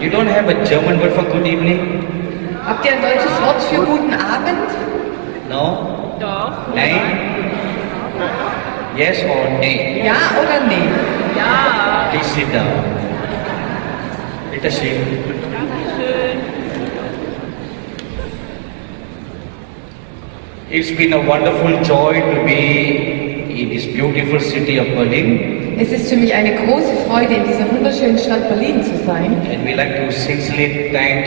You don't have a German word for good evening? Habt ihr ein deutsches Wort für guten Abend? No? Doch. Nein? Yes or nay? Ja oder nee? Ja. Please sit down. Bitte schön. Dankeschön. It's been a wonderful joy to be in this beautiful city of Berlin. Es ist für mich eine große Freude, in dieser wunderschönen Stadt Berlin zu sein. And we like to sincerely thank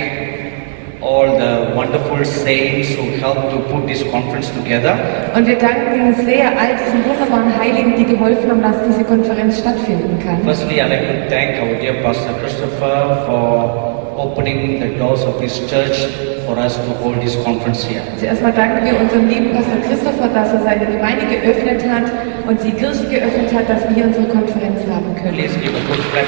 all the wonderful saints who helped to put this conference together. Und wir danken sehr all diesen wunderbaren Heiligen, die geholfen haben, dass diese Konferenz stattfinden kann. Firstly, I'd like to thank our dear Pastor Christopher for opening the doors of his church for us to hold this conference here. Zuerst mal danken wir unserem lieben Pastor Christopher, dass er seine Gemeinde geöffnet hat und die Kirche geöffnet hat, dass wir unsere Konferenz haben können. Please give a good clap.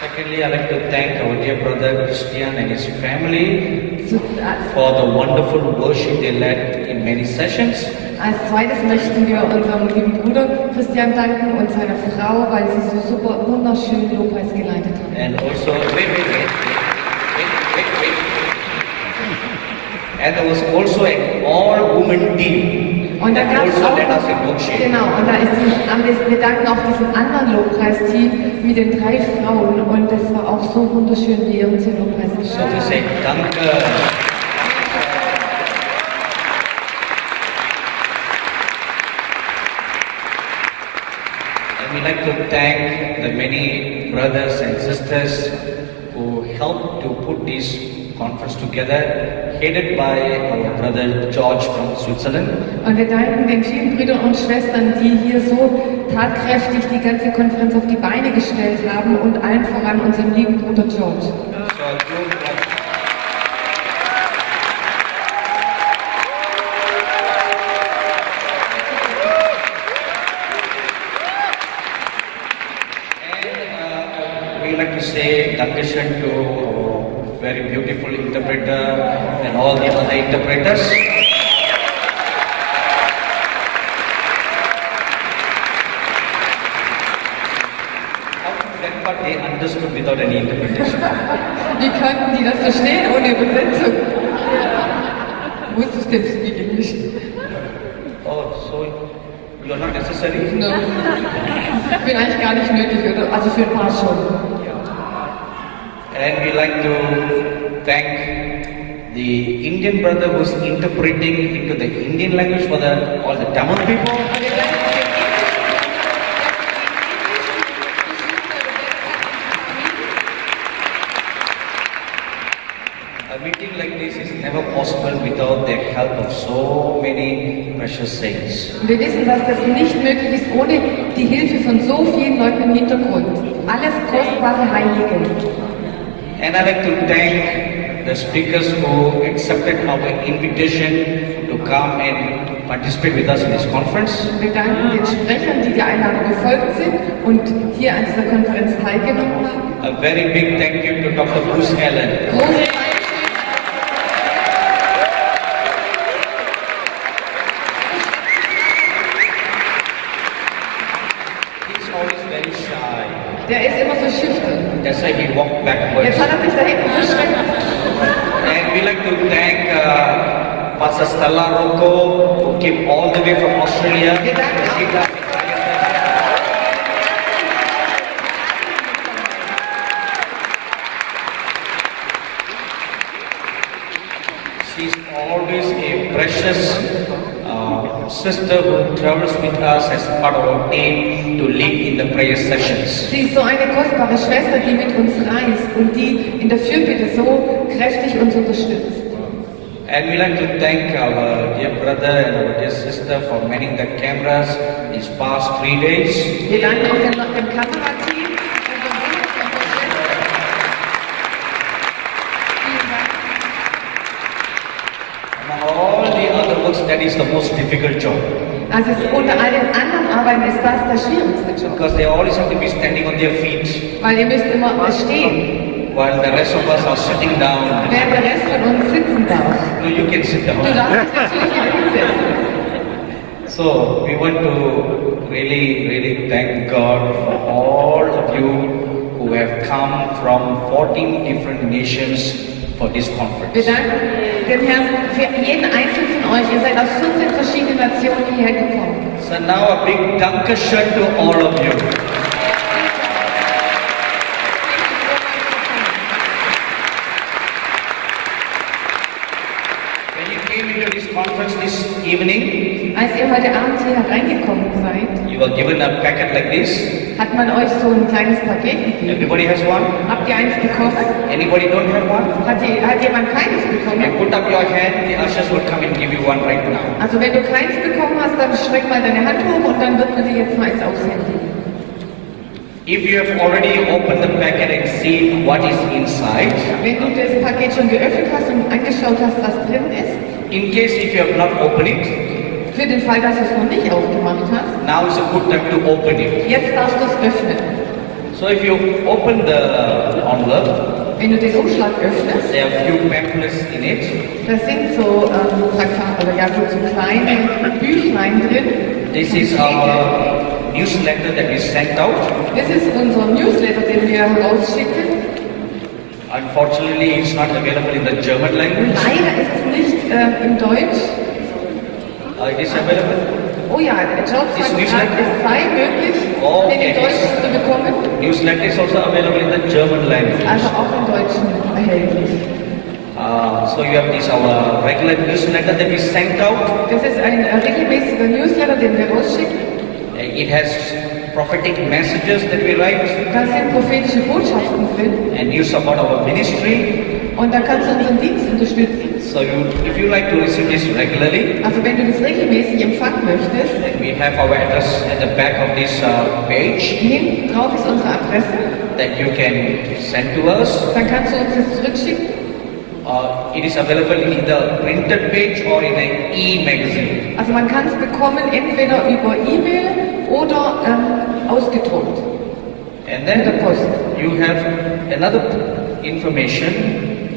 Secondly, I'd like to thank our dear brother Christian and his family for the wonderful worship they led in many sessions. Als zweites möchten wir unserem lieben Bruder Christian danken und seiner Frau, weil sie so super wunderschön Lobpreis geleitet haben. And also, wait. And there was also an all-woman team. Und da that gab es also auch led us in noch, worship. genau, und da ist wir danken auch diesem anderen Lobpreisteam mit den 3 Frauen und das war auch so wunderschön, wie ihr uns den Lobpreis So gestellt we habt. say, danke. And we like to thank the many brothers and sisters who helped to put this conference together, headed by our brother George from Switzerland. Und wir danken den vielen Brüdern und Schwestern, die hier so tatkräftig die ganze Konferenz auf die Beine gestellt haben und allen voran unserem lieben Bruder George. So good. We like to say Dankeschön to our very beautiful interpreter and all the other interpreters. How to that part they understood without any interpretation. Wie konnten die das verstehen ohne Übersetzung? Wusstest du speak English? Oh, so you are not necessary? No. Ich bin eigentlich gar nicht nötig, oder? Also für ein paar schon. And we like to thank the Indian brother who's interpreting into the Indian language for all the Tamil people. Aber wir danken den A meeting like this is never possible without the help of so many precious saints. Und wir wissen, dass das nicht möglich ist ohne die Hilfe von so vielen Leuten im Hintergrund. Alles kostbare Heilige. And I'd like to thank the speakers who accepted our invitation to come and participate with us in this conference. Wir danken den Sprechern, die der Einladung gefolgt sind und hier an dieser Konferenz teilgenommen haben. A very big thank you to Dr. Bruce Allen. Großes He's always very shy. Der ist immer so schüchtern. That's why he walked backwards. Jetzt hat er sich da hinten verschreckt. And we like to thank Pastor Stella Rocco, who came all the way from Australia. Wir danken auch. She's always a precious sister who travels with us as part of our team to lead in the prayer sessions. Sie ist so eine kostbare Schwester, die mit uns reist und die in der Fürbitte so kräftig uns unterstützt. And we like to thank our dear brother and our dear sister for manning the cameras these past 3 days. Wir danken auch dem Kamerateam. unserem wunderbaren Schwester. Vielen Dank. Among all the other works, that is the most difficult job. Also unter all den anderen Arbeiten ist das der schwierigste Job. Because they always have to be standing on their feet, Weil ihr müsst immer stehen, while the rest of us are sitting down. während der Rest von uns sitzen darf. No, you can sit Du down. darfst dich natürlich wieder hinsetzen. So we want to really thank God for all of you who have come from 14 different nations for this Wir conference. danken dem Herrn für jeden einzelnen von euch. Ihr seid aus 14 verschiedenen Nationen hierher gekommen. So now a big Dankeschön to all of you. When you came into this conference this evening, Als ihr heute Abend hier hereingekommen seid, you were given a packet like this. hat man euch so ein kleines Paket gegeben. Everybody has one. Habt ihr eins bekommen? Anybody don't have one? Hat jemand keines You bekommen? put up your hand, the ushers will come and give you one right now. Also wenn du keins bekommen hast, dann streck mal deine Hand hoch und dann wird man dir jetzt mal eins aushändigen. If you have already opened the packet and seen what is inside, Wenn du das Paket schon geöffnet hast und angeschaut hast, was drin ist, in case if you have not opened it, für den Fall, dass du es noch nicht aufgemacht hast, now is a good time to open it. jetzt darfst du es öffnen. So if you open the envelope, Wenn du den Umschlag öffnest, there are few pamphlets in it. da sind so Plakat, oder ja, so kleine Büchlein drin. This is our newsletter that we sent out. Das ist unser Newsletter, den wir rausschicken. Unfortunately, it's not available in the German language. Leider ist es nicht im Deutsch. It is available. Oh ja, der Job Ist sagt nicht gerade, schlecht? es sei möglich, Okay. den in Deutsch zu bekommen. Newsletter is also available in the German language. Also auch im Deutschen erhältlich. So you have this our regular newsletter that we sent out. Das ist ein regelmäßiger Newsletter, den wir rausschicken. It has prophetic messages that we write Da sind prophetische Botschaften drin. and news about our ministry. Und da kannst du unseren Dienst unterstützen. So if you like to receive this regularly, Also wenn du das regelmäßig empfangen möchtest, then we have our address at the back of this page hinten drauf ist unsere Adresse. that you can send to us. Dann kannst du uns das zurückschicken. It is available in the printed page or in an e-magazine. Also man kann es bekommen entweder über E-Mail oder ausgedruckt. And Mit der then Post. you have another information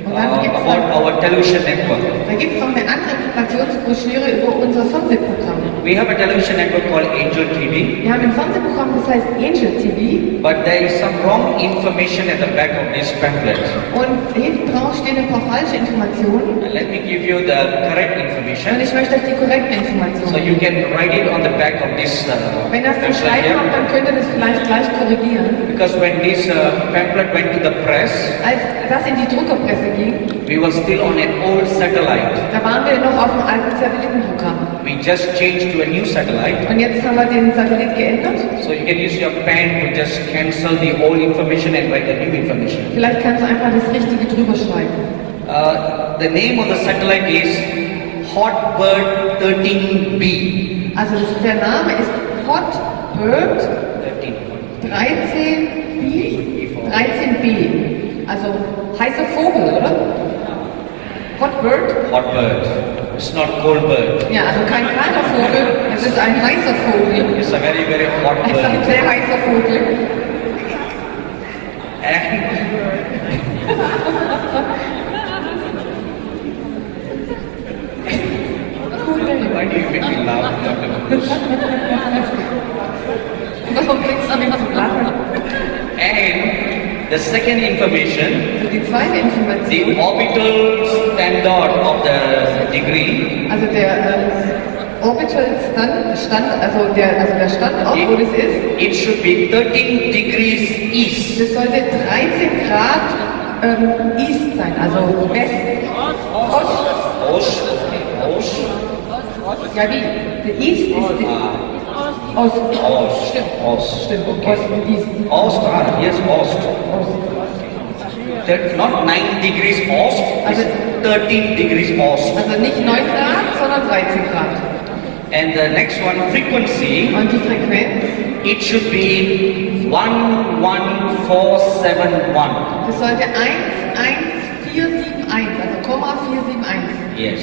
Und dann gibt's about our television network. Da gibt es noch eine andere Informationsbroschüre über unser Fernsehprogramm. We have a television network called Angel TV, Wir haben ein Fernsehprogramm, das heißt Angel TV. but there is some wrong information at the back of this pamphlet. Und hinten drauf stehen ein paar falsche Informationen. Let me give you the correct Und information ich möchte euch die korrekten so Informationen. you can write it on the back of this Wenn ihr es zum pamphlet Schreiben habt, here. dann könnt ihr das vielleicht gleich korrigieren. Because when this pamphlet went to the press, Als das in die Druckerpresse ging, we were still on an old satellite. da waren wir noch auf dem alten Satellitenprogramm. We just changed to a new satellite. Und jetzt haben wir den Satellit geändert. So you can use your pen to just cancel the old information and write the new information. Vielleicht kannst du einfach das Richtige drüber schreiben. The name of the satellite is Hotbird 13B. Also der Name ist Hotbird 13B. Also heißer Vogel, oder? Hotbird? Hotbird. It's not cold bird. Ja, also kein kalter Vogel, es ist ein heißer Vogel. It's a very hot Es ist ein bird. sehr heißer Vogel. And why do you make me laugh? Warum bringst du mich zum Lachen? And the second information, Also die zweite the Information, orbital standard of the degree, also der Orbital also der Standort, wo das ist, it should be 13 degrees east. das sollte 13 Grad East sein, also West, Ost. Ost. Ja, wie? Der East ist Ost. Ost. Stimmt. Ost. Stimmt, Okay. Ost und East. Ost, yes, Ost. Ost. Not 9 degrees Ost, Also- it's 13 degrees Ost. Also nicht 9 Grad, sondern 13 Grad. And the next one, frequency, Und die Frequenz, it should be 11471. das sollte 11471, also Komma 471. Yes.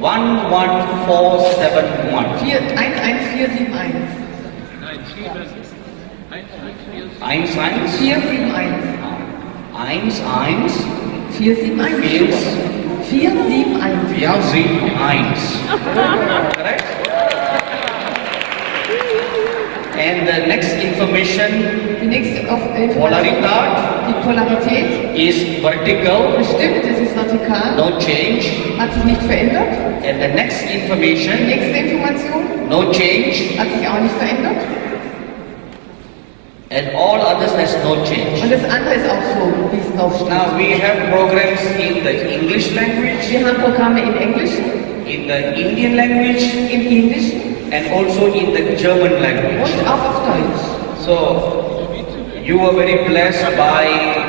11471. 11471. 1, 471. 1, 1, 471. 471. 4, 7, 1. Correct? And the next information, Die nächste Information, Polaritat, die Polarität, is vertical, bestimmt, es ist vertikal, no change. hat sich nicht verändert. And the next Die information, nächste Information no change. hat sich auch nicht verändert. And all others has no change. Und das andere ist auch so, wie es drauf steht. Now we have programs in the English language, Wir haben Programme im Englischen, in the Indian language, im Indischen and also in the German language. und auch auf Deutsch. So you were very blessed by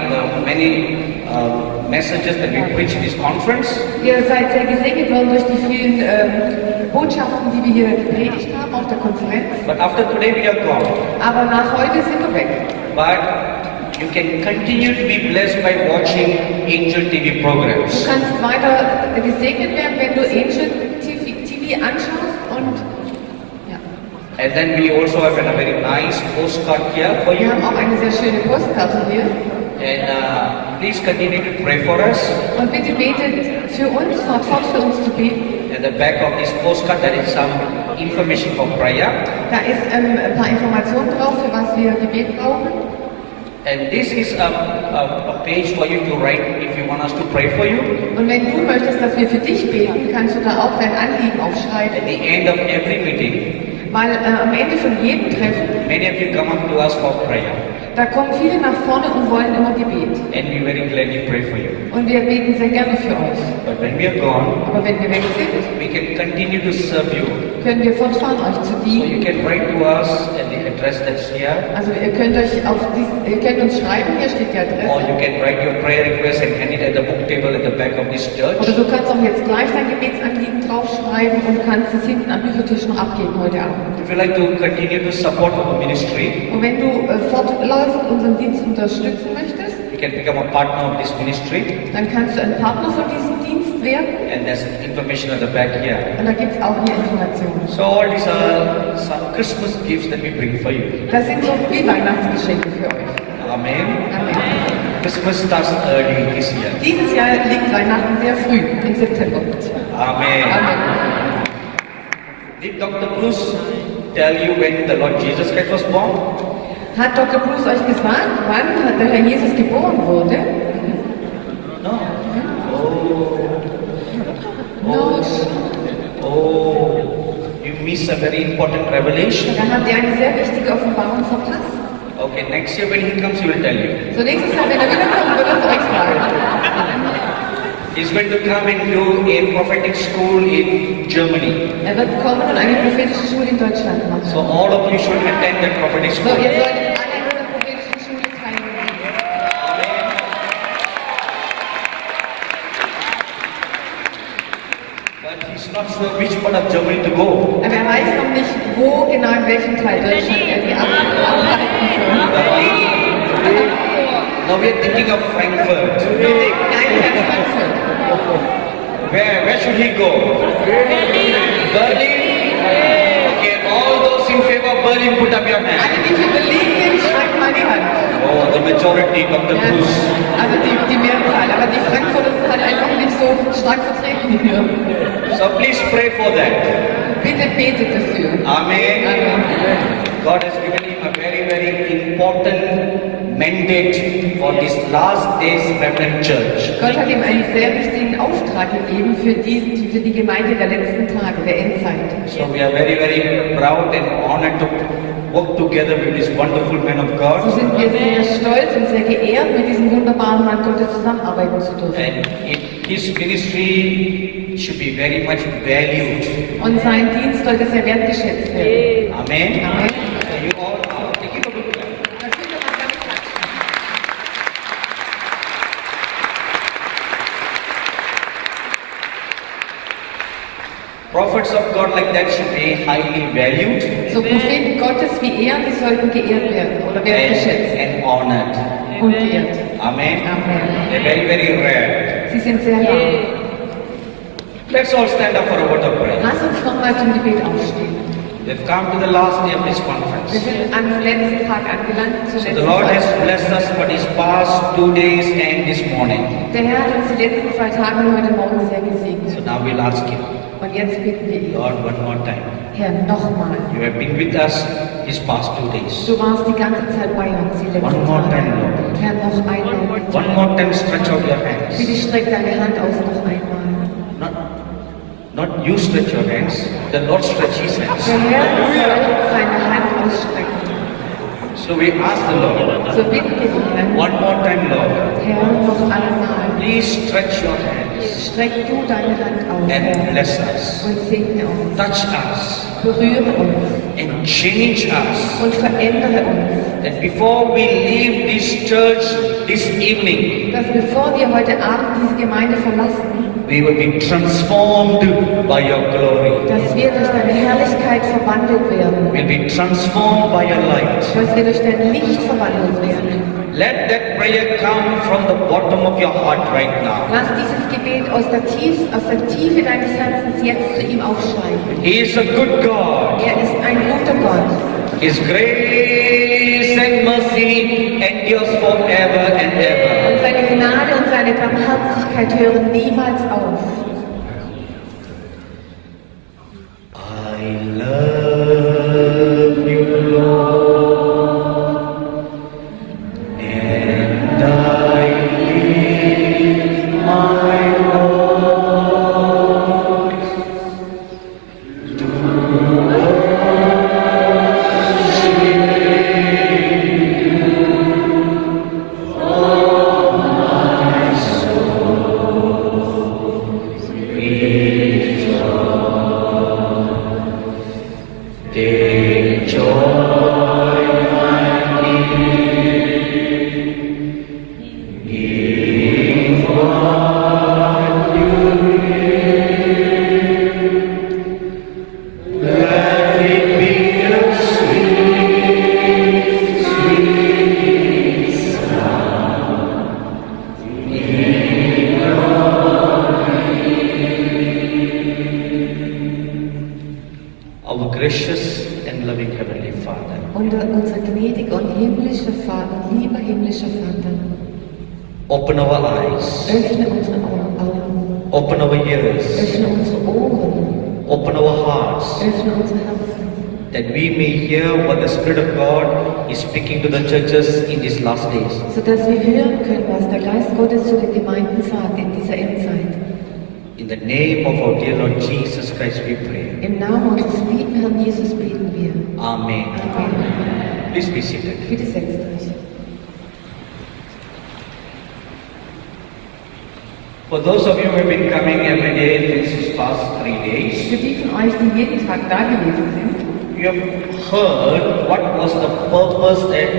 the many messages that we preached in this conference. Ihr seid sehr gesegnet worden durch die vielen Botschaften, die wir hier gepredigt haben auf der Konferenz. But after today we are gone. Aber nach heute sind wir weg. But you can continue to be blessed by watching Angel TV Du programs. kannst weiter gesegnet werden, wenn du Angel TV anschaust und ja. And then we also have a very nice postcard here for Wir you. haben auch eine sehr schöne Postkarte hier. And please continue to pray for us. Und bitte betet für uns, fort für uns zu beten. At the back of this postcard there is some information for prayer. Da ist ein paar Informationen drauf, für was wir Gebet brauchen. And this is a page for you to write if you want us to pray for you. Und wenn du möchtest, dass wir für dich beten, kannst du da auch dein Anliegen aufschreiben. At the end of every meeting, Weil am Ende von jedem Treffen, many of you come up to us for prayer. da kommen viele nach vorne und wollen immer Gebet. And we very gladly pray for you. Und wir beten sehr gerne für euch. But when we are gone, Aber wenn wir weg sind, we can continue to serve you. können wir fortfahren, euch zu So dienen. you can write to us at the address that's here. Also ihr könnt uns schreiben, hier steht die Or Adresse. you can write your prayer request and hand it at the book table at the back of this church. Oder du kannst auch jetzt gleich dein Gebetsanliegen draufschreiben und kannst es hinten am Büchertisch noch abgeben heute Abend. If you like to continue to support our ministry, Und wenn du fortlaufend unseren Dienst unterstützen möchtest, you can become a partner of this ministry. dann kannst du ein Partner von diesem Dienst werden. And there's information at the back here. Und da gibt es auch hier Informationen. So all these are some Christmas gifts that we bring for you. Das sind so wie Weihnachtsgeschenke für euch. Amen. Amen. Christmas starts early this year. Dieses Jahr liegt Weihnachten sehr früh, im September. Amen. Amen. Did Dr. Bruce tell you when the Lord Jesus Christ was born? Hat Dr. Bruce euch gesagt, wann der Herr Jesus geboren wurde? No. No. Oh, you miss a very important revelation. Da habt ihr eine sehr wichtige Offenbarung verpasst. Okay, next year when he comes, he will tell you. So nächstes Jahr, wenn er wiederkommt, wird er es euch sagen. He's going to come and do a prophetic school in Germany. Er wird kommen und eine prophetische Schule in Deutschland So machen. all of you should attend that prophetic So, school. ihr solltet alle in dieser prophetischen Schule teilnehmen. But he's not sure which part of Germany to go. Aber er weiß noch nicht, wo genau in welchem Teil Deutschland er die abhalten soll. Now we are thinking of Frankfurt. Wir denken eigentlich an Frankfurt. Where should he go? Berlin? Okay, all those in favor of Berlin, put up your hand. Alle, die für Berlin sind, schreibt mal die Hand. Oh, the majority, Dr. Ja, Bruce. also die Mehrzahl. Aber die Frankfurter sind halt einfach nicht so stark vertreten hier. So please pray for that. Bitte betet dafür. Amen. Amen. God has given him a very, very important mandate for this last days remnant church. Gott hat ihm einen sehr wichtigen Auftrag gegeben für die Gemeinde der letzten Tage, der Endzeit. So we are very, very proud and honored to work together with this wonderful man of So God. sind wir sehr stolz und sehr geehrt, mit diesem wunderbaren Mann Gottes zusammenarbeiten zu dürfen. And his ministry should be very much valued. Und sein Dienst sollte sehr wertgeschätzt werden. Amen. Amen. You all give him a good clap. Dafür kann man damit klatschen. Prophets of God like that should be highly valued So Propheten Gottes wie er, die sollten geehrt werden oder wertgeschätzt and honored. und geehrt. Amen. Amen. They're very, very rare. Sie sind sehr rar. Let's all stand up for a word of prayer. Lass uns nochmal zum Gebet aufstehen. We've come to the last day of this Wir conference. sind am letzten Tag angelangt, zur The letzten Lord has Zeit. blessed us for these past 2 days and this morning. Der Herr hat uns die letzten 2 Tage und heute Morgen sehr So gesegnet. now we'll ask Him, Und jetzt bitten wir ihn, Lord, one more time. Herr, nochmal. You have been with us these past 2 days. Du warst die ganze Zeit bei uns, die letzten One more Tage. time, Lord. Herr, noch einmal. One more time, stretch out your hands. Bitte streck deine Hand aus noch einmal. Not you stretch your hands, the Lord stretch His hands. Der Herr soll seine Hand ausstrecken. So we ask the Lord, So bitten wir den Herrn. one more time, Lord, Herr, noch einmal. please stretch your hands Streck du deine Hand aus, and Herr, bless us, und segne uns. touch us, Berühre uns and change us. und verändere uns. That before we leave this church this evening, Dass bevor wir heute Abend diese Gemeinde verlassen, we will be transformed by your glory. dass wir durch deine Herrlichkeit verwandelt werden. We'll be transformed by your light. Dass wir durch dein Licht verwandelt werden. Let that prayer come from the bottom of your heart right now. Lass dieses Gebet aus der Tiefe deines Herzens jetzt zu ihm aufsteigen. He is a good God. Er ist ein guter Gott. His grace and mercy endures forever and ever. Und seine Gnade und seine Barmherzigkeit hören niemals auf. I love you, Lord, and I lift my voice to take joy, my King, in what you give. Let it be a sweet, sweet sound in our gracious and loving Heavenly Father. Unser gnädiger und himmlischer Vater, lieber himmlischer Vater, Open our eyes, öffne unsere Augen, open our ears, öffne unsere Ohren, open our hearts, öffne unsere Herzen, that we may hear what the Spirit of God is speaking to the churches in these last days. sodass wir hören können, was der Geist Gottes zu den Gemeinden sagt in dieser Endzeit. In the name of our dear Lord Jesus Christ we pray. Im Namen unseres lieben Herrn Jesus beten wir. Amen. Amen. Please be seated. Bitte setzt euch. For those of you who have been coming every day these past 3 days, Für die von euch, die jeden Tag da gewesen sind, you have heard what was the purpose that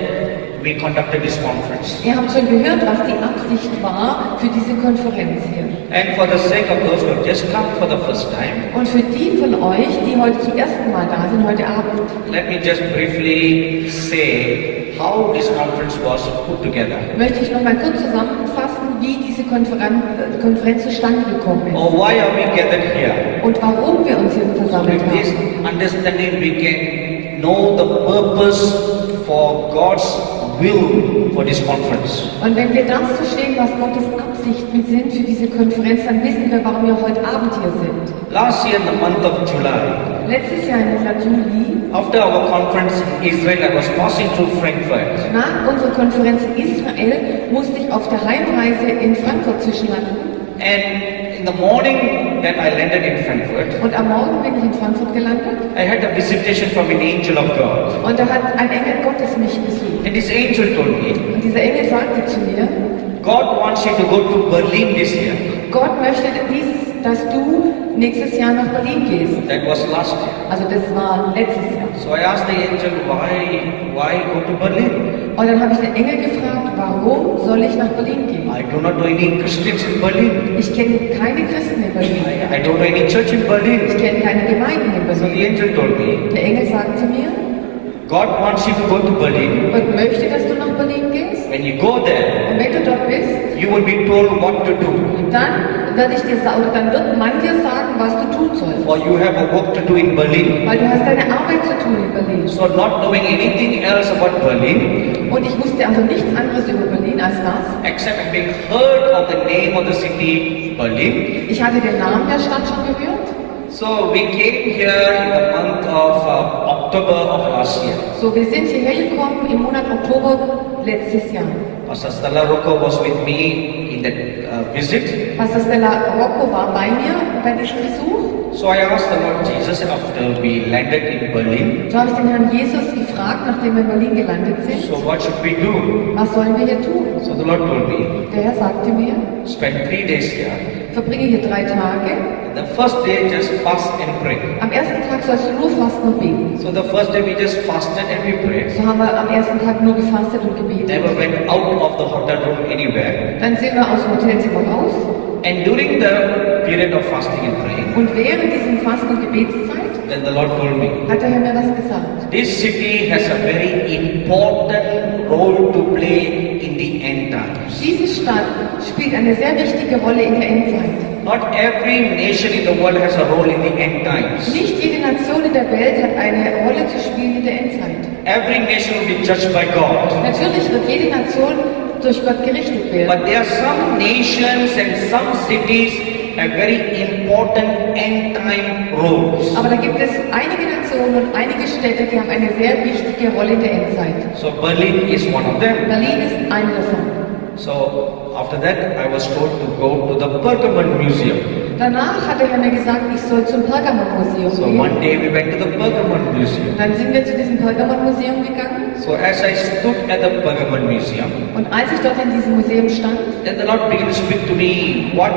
we conducted this conference. ihr habt schon gehört, was die Absicht war für diese Konferenz hier. And for the sake of those who have just come for the first time, Und für die von euch, die heute zum ersten Mal da sind, heute Abend, let me just briefly say how this conference was put together. möchte ich noch mal kurz zusammenfassen, wie diese Konferenz zustande gekommen ist. Or why are we gathered here? Und warum wir uns hier versammelt With this haben. understanding, we can know the purpose for God's will for this conference. Und wenn wir das verstehen, was Gottes Absichten sind für diese Konferenz, dann wissen wir, warum wir heute Abend hier sind. Last year, in the month of July, Letztes Jahr im Monat Juli, after our conference in Israel, I was passing through Frankfurt. nach unserer Konferenz in Israel, musste ich auf der Heimreise in Frankfurt zwischenlanden. And in the morning that I landed in Frankfurt, Und am Morgen bin ich in Frankfurt gelandet. I had a visitation from an angel of God. Und da hat ein Engel Gottes mich besucht. And this angel told me, Und dieser Engel sagte zu mir, God wants you to go to Berlin this year. Gott möchte dass du nächstes Jahr nach Berlin gehst. That was last year. Also das war letztes Jahr. So I asked the angel, why go to Berlin? Und dann habe ich den Engel gefragt, warum soll ich nach Berlin gehen? I do not know any Christians in Berlin. Ich kenne keine Christen in Berlin. I don't know any church in Berlin. Ich kenne keine Gemeinden in So the Berlin. angel told me, Der Engel sagte mir, God wants you to go to Berlin. Gott möchte, dass du nach Berlin gehst. When you go there, Und wenn du dort bist, you will be told what to do. dann wird man dir sagen, was du tun sollst. For you have a work to do in Berlin. Weil du hast deine Arbeit zu tun in Berlin. So not knowing anything else about Berlin, Und ich wusste also nichts anderes über Berlin als das. except having heard of the name of the city, Berlin. Ich hatte den Namen der Stadt schon gehört. So we came here in the month of October of last year. So, wir sind hierher gekommen im Monat Oktober letztes Jahr. Pastor Stella Rocco was with me in that visit. Pastor Stella Rocco war bei mir bei diesem Besuch. So I asked the Lord Jesus after we landed in Berlin. So habe ich den Herrn Jesus gefragt, nachdem wir in Berlin gelandet sind. So what should we do? Was sollen wir hier tun? So the Lord told me, Der Herr sagte mir, spend 3 days here. verbringe hier 3 Tage. The first day just fast and pray. Am ersten Tag sollst du nur fasten und beten. So the first day we just fasted and we prayed. So haben wir am ersten Tag nur gefastet und gebetet. Never went out of the hotel room anywhere. Dann sind wir aus dem Hotelzimmer raus. And during the period of fasting and praying, Und während diesem Fasten- und Gebetszeit then the Lord told me, hat der Herr mir das gesagt. this city has a very important role to play in the end times. Diese Stadt spielt eine sehr wichtige Rolle in der Endzeit. Not every nation in the world has a role in the end times. Nicht jede Nation in der Welt hat eine Rolle zu spielen in der Endzeit. Every nation will be judged by God. Natürlich wird jede Nation durch Gott gerichtet werden. But there are some nations and some cities have very important end time roles. Aber da gibt es einige Nationen und einige Städte, die haben eine sehr wichtige Rolle in der Endzeit. So Berlin is one of them. Berlin ist eine davon. So after that I was told to go to the Pergamon Museum. Danach hat der Herr mir gesagt, ich soll zum Pergamon-Museum So gehen. one day we went to the Pergamon Museum. Dann sind wir zu diesem Pergamon-Museum gegangen. So as I stood at the Pergamon Museum, Und als ich dort in diesem Museum stand, then the Lord began to speak to me. What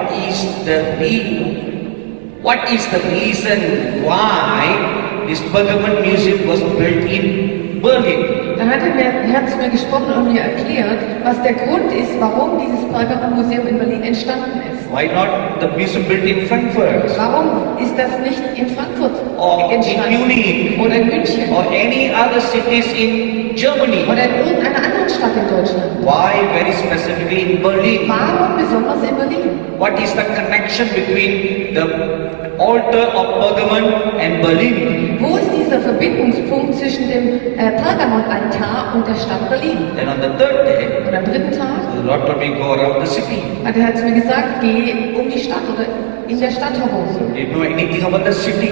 is the reason why this Pergamon Museum was built in Berlin? dann hat der Herr zu mir gesprochen und mir erklärt, was der Grund ist, warum dieses Pergamon-Museum in Berlin entstanden ist. Why not the museum built in Frankfurt Warum ist das nicht in Frankfurt or in entstanden? Munich Oder in München? or any other cities in Germany? Oder in irgendeiner anderen Stadt in Deutschland? Why very specifically in Berlin? Warum besonders in Berlin? What is the connection between the altar of Pergamon and Berlin? Wo ist dieser Verbindungspunkt zwischen dem Pergamon-Altar und der Stadt Berlin? Then on the third day, Und am dritten Tag the Lord told me go around the city. hat der Herr zu mir gesagt, geh um die Stadt oder in der Stadt herum. Didn't know anything about the city.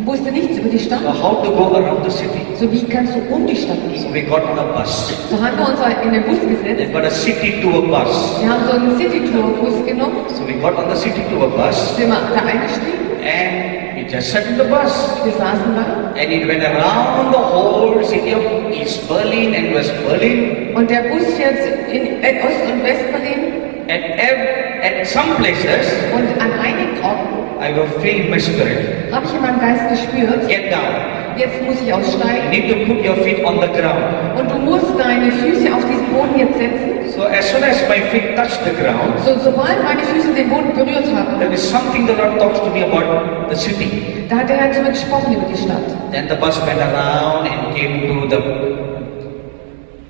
Ich wusste nichts über die Stadt. So how to go around the city? So wie kannst du um die Stadt So gehen? we got on a bus. So haben wir uns in den Bus gesetzt. They got a city tour bus. Wir haben so einen City-Tour-Bus genommen. So we got on the city tour bus Sind wir da eingestiegen. and we just sat in the bus. Wir saßen da. And it went around the whole city of East Berlin and West Berlin. Und der Bus fährt in Ost- und West-Berlin. At some places, Und an einigen Orten I will feel in my spirit. habe ich in meinem Geist gespürt, Get down. jetzt muss ich You aussteigen. need to put your feet on the ground. Und du musst deine Füße auf diesen Boden jetzt setzen. So as soon as my feet touch the ground, Sobald meine Füße den Boden berührt haben, there is something the Lord talks to me about the city. da hat der Herr zu mir gesprochen über die Stadt. Then the bus went around and came to the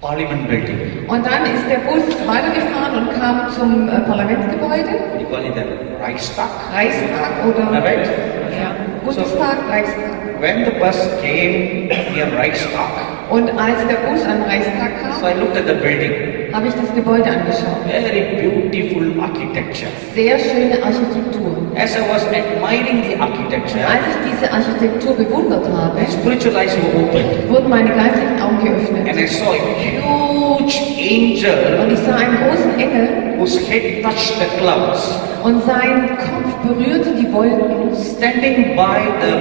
Parliament building. Und dann ist der Bus weitergefahren und kam zum Parlamentsgebäude, We call it the Reichstag. Reichstag oder Am I right? ja, Bundestag, Reichstag. When the bus came near Reichstag, Und als der Bus an Reichstag so kam, I looked at the building. habe ich das Gebäude angeschaut. Very beautiful architecture. Sehr schöne Architektur. As I was admiring the architecture, Als ich diese Architektur bewundert habe, my spiritual eyes were opened. wurden meine geistlichen Augen And geöffnet. I saw a huge angel Und ich sah einen großen Engel whose head touched the clouds, und sein Kopf berührte die Wolken. standing by the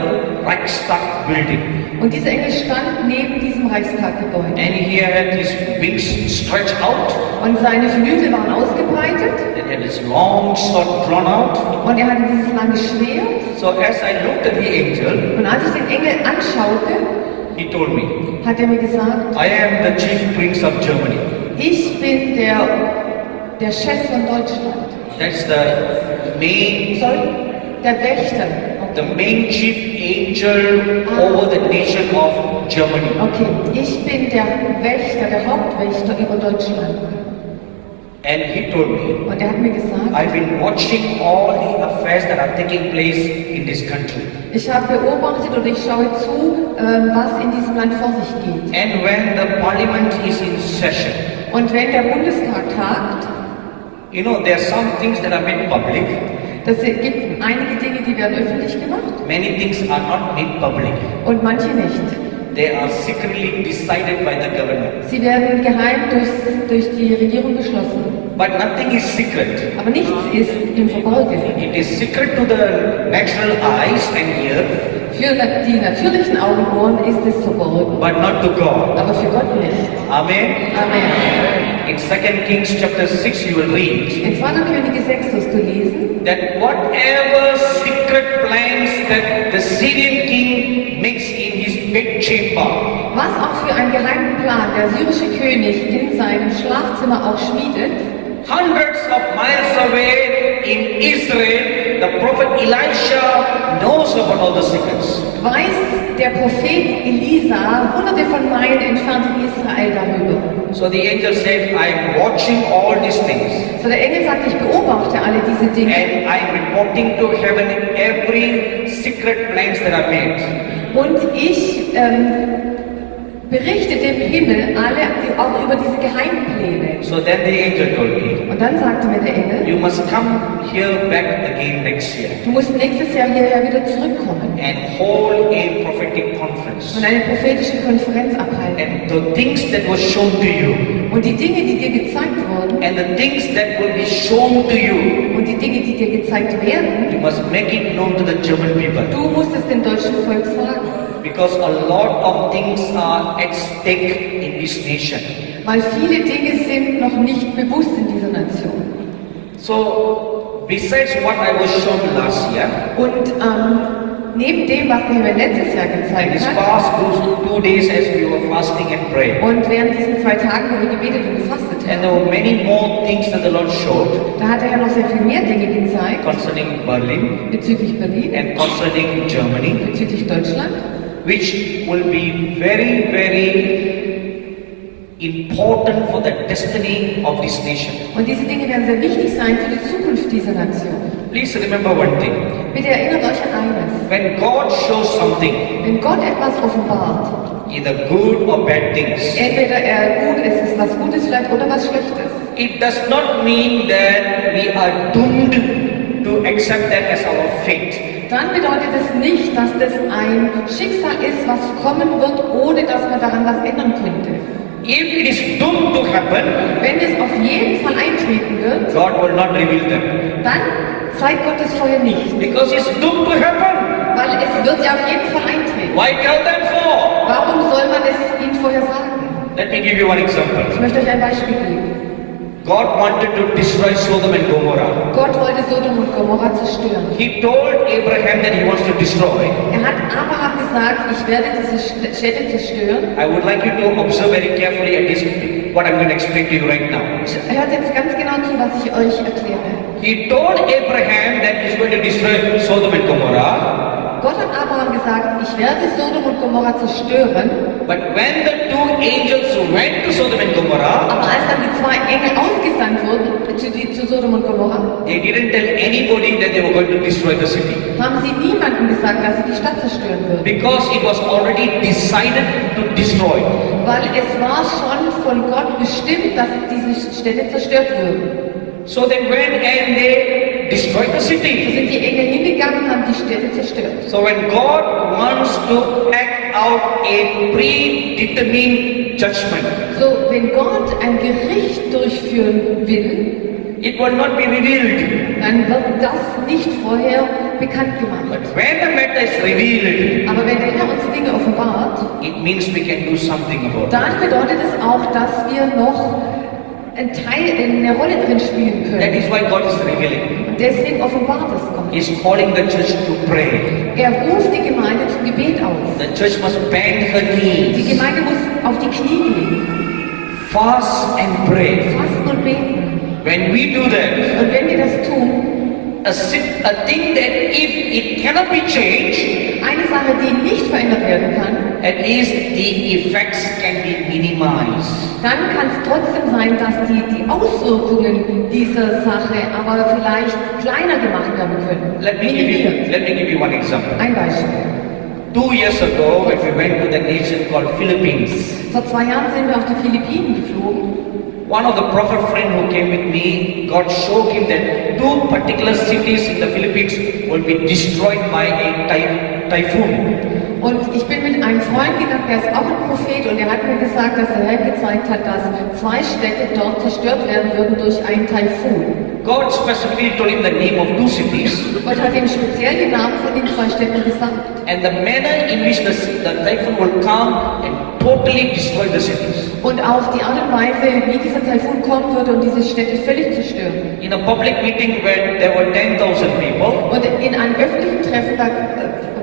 Reichstag building. Und dieser Engel stand neben diesem Reichstaggebäude. And he had his wings stretched out, Und seine Flügel waren ausgebreitet and he had his long sword drawn out. und er hatte dieses lange Schwert. So as I looked at the angel, Und als ich den Engel anschaute, he told me, hat er mir gesagt, I am the chief prince of Germany. ich bin der Chef von Deutschland. That's the main, Der Wächter. the main chief angel over the nation of Germany. Okay, ich bin der Wächter, der Hauptwächter über Deutschland. And he told me, Und er hat mir gesagt, I've been watching all the affairs that are taking place in this country. ich habe beobachtet oder ich schaue zu, was in diesem Land vor sich geht. And when the parliament is in session, Und wenn der Bundestag tagt, you know, there are some things that are made public, das gibt einige Dinge, die werden öffentlich gemacht many things are not made public. und manche nicht. they are secretly decided by the government. Sie werden geheim durch die Regierung beschlossen. But nothing is secret. Aber nichts ist im Verborgenen. It is secret to the natural eyes and ear, Für die natürlichen Augen und Ohren ist es verborgen, but not to God. aber für Gott nicht. Amen. Amen. In 2 Kings chapter 6 you will read In 2. Könige 6 wirst du lesen, that whatever secret plans that the Syrian king makes in his bedchamber, was auch für einen geheimen Plan der syrische König in seinem Schlafzimmer auch schmiedet, hundreds of miles away in Israel, the prophet Elisha knows about all the secrets. weiß der Prophet Elisa hunderte von Meilen entfernt in Israel darüber. So the angel said, I am watching all these things So der Engel sagt, ich beobachte alle diese Dinge and I am reporting to heaven every secret plans that are made. und ich berichte dem Himmel alle auch über diese Geheimpläne. So then the angel told me, Und dann sagte mir der Engel, you must come here back again next year du musst nächstes Jahr hierher wieder zurückkommen and hold a prophetic conference. und eine prophetische Konferenz abhalten. And the things that were shown to you Und die Dinge, die dir gezeigt wurden and the things that will be shown to you, und die Dinge, die dir gezeigt werden, you must make it known to the German people. du musst es dem deutschen Volk sagen. Because a lot of things are at stake in this nation. Weil viele Dinge sind noch nicht bewusst in dieser Nation. So, besides what I was shown last year, Und neben dem, was der Himmel letztes Jahr and gezeigt this hat, past 2 days as we were fasting and praying, und während diesen 2 Tagen, wo wir gebetet und gefastet and there haben, were many more things that the Lord showed da hat er ja noch sehr viel mehr Dinge gezeigt concerning Berlin bezüglich Berlin, and concerning Germany, bezüglich Deutschland, which will be very, very important for the destiny of this nation. und diese Dinge werden sehr wichtig sein für die Zukunft dieser Nation. Please remember one thing. Bitte erinnert euch an eines. When God shows something, Wenn Gott etwas offenbart, either good or bad things, entweder es ist was Gutes vielleicht oder was Schlechtes, it does not mean that we are doomed to accept that as our fate. dann bedeutet es nicht, dass das ein Schicksal ist, was kommen wird, ohne dass man daran was ändern könnte. If it is doomed to happen, Wenn es auf jeden Fall eintreten wird, God will not reveal them. dann zeigt Gott es vorher nicht. Because it's doomed to happen. Weil es wird ja auf jeden Fall eintreten. Why tell them for? Warum soll man es ihnen vorher sagen? Let me give you one example. Ich möchte euch ein Beispiel geben. God wanted to destroy Sodom and Gomorrah. Gott wollte Sodom und Gomorra zerstören. He told Abraham that he wants to destroy. Er hat Abraham gesagt, ich werde diese Städte zerstören. I would like you to observe very carefully at this what I'm going to explain to you right now. Hört jetzt ganz genau zu, was ich euch erkläre. He told Abraham that he's going to destroy Sodom and Gomorrah. Gott hat Abraham gesagt, ich werde Sodom und Gomorra zerstören. But when the 2 angels went to Sodom and Gomorrah, Aber als dann die 2 Engel ausgesandt wurden zu Sodom und Gomorra, they didn't tell anybody that they were going to destroy the city. haben sie niemandem gesagt, dass sie die Stadt zerstören würden. Because it was already decided to destroy. Weil es war schon von Gott bestimmt, dass diese Städte zerstört würden. So they went and they destroyed the So city. sind die Engel hingegangen und haben die Städte zerstört. So when God wants to act out a predetermined judgment, So, wenn Gott ein Gericht durchführen will, it will not be revealed. dann wird das nicht vorher bekannt gemacht. But when the matter is revealed, Aber wenn der Herr uns Dinge offenbart, it means we can do something about it. dann bedeutet es auch, dass wir noch eine Rolle drin spielen That können. is why God is revealing. Und deswegen offenbart es Gott. He's calling the church to pray. Er ruft die Gemeinde zum Gebet auf. The church must bend her Die knees, Gemeinde muss auf die Knie gehen, fast and pray. fasten und beten. When we do that, Und wenn wir das tun, a thing that if it cannot be changed, eine Sache, die nicht verändert werden kann, at least the effects can be minimized. dann kann es trotzdem sein, dass die Auswirkungen dieser Sache aber vielleicht kleiner gemacht werden können. Minimiert. Let me give you one example. Ein Beispiel. 2 years ago, when we went to the nation called Philippines, Vor 2 Jahren sind wir auf die Philippinen geflogen. one of the prophet friend who came with me, God showed him that 2 particular cities in the Philippines will be destroyed by a typhoon. Und ich bin mit einem Freund gegangen, der ist auch ein Prophet, und er hat mir gesagt, dass der Herr gezeigt hat, dass 2 Städte dort zerstört werden würden durch einen Taifun. God specifically told him the name of 2 cities Gott hat ihm speziell die Namen von den 2 Städten gesagt. and the manner in which the typhoon will come and totally destroy the cities. Und auch die Art und Weise, wie dieser Taifun kommen würde und diese Städte völlig zerstören. In a public meeting where there were 10,000 people, Und in einem öffentlichen Treffen, da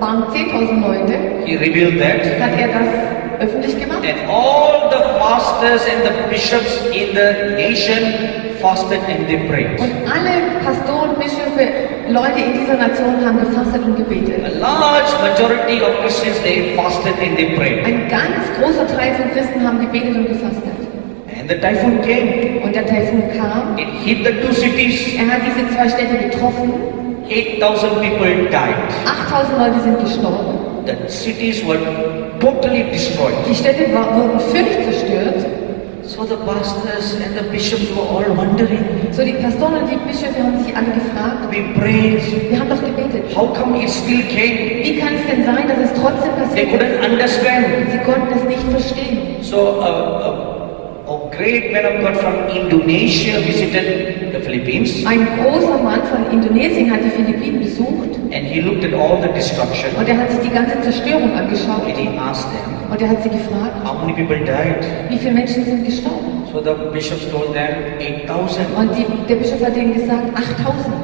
waren 10.000 Leute, he revealed that. hat er das öffentlich gemacht. And all the pastors and the bishops in the nation fasted and they prayed. Und alle Pastoren, Bischöfe, Leute in dieser Nation haben gefastet und gebetet. A large majority of Christians, they fasted and they prayed. Ein ganz großer Teil von Christen haben gebetet und gefastet. And the typhoon came. Und der Taifun kam, It hit the 2 cities. er hat diese 2 Städte getroffen, 8,000 people died. 8.000 Leute sind gestorben, The cities were totally destroyed. die Städte wurden völlig zerstört. So the pastors and the bishops were all wondering. So, die Pastoren und die Bischöfe haben sich alle gefragt, We prayed. wir haben doch gebetet, How come it still came? wie kann es denn sein, dass es trotzdem They passiert couldn't ist? understand. Sie konnten es nicht verstehen. So a great man of God from Indonesia visited the Philippines Ein großer Mann von Indonesien hat die Philippinen besucht and he looked at all the destruction und er hat sich die ganze Zerstörung angeschaut and he asked them, und er hat sie gefragt, how many people died? wie viele Menschen sind gestorben? So the bishops told them 8,000. Und der Bischof hat ihnen gesagt, 8.000.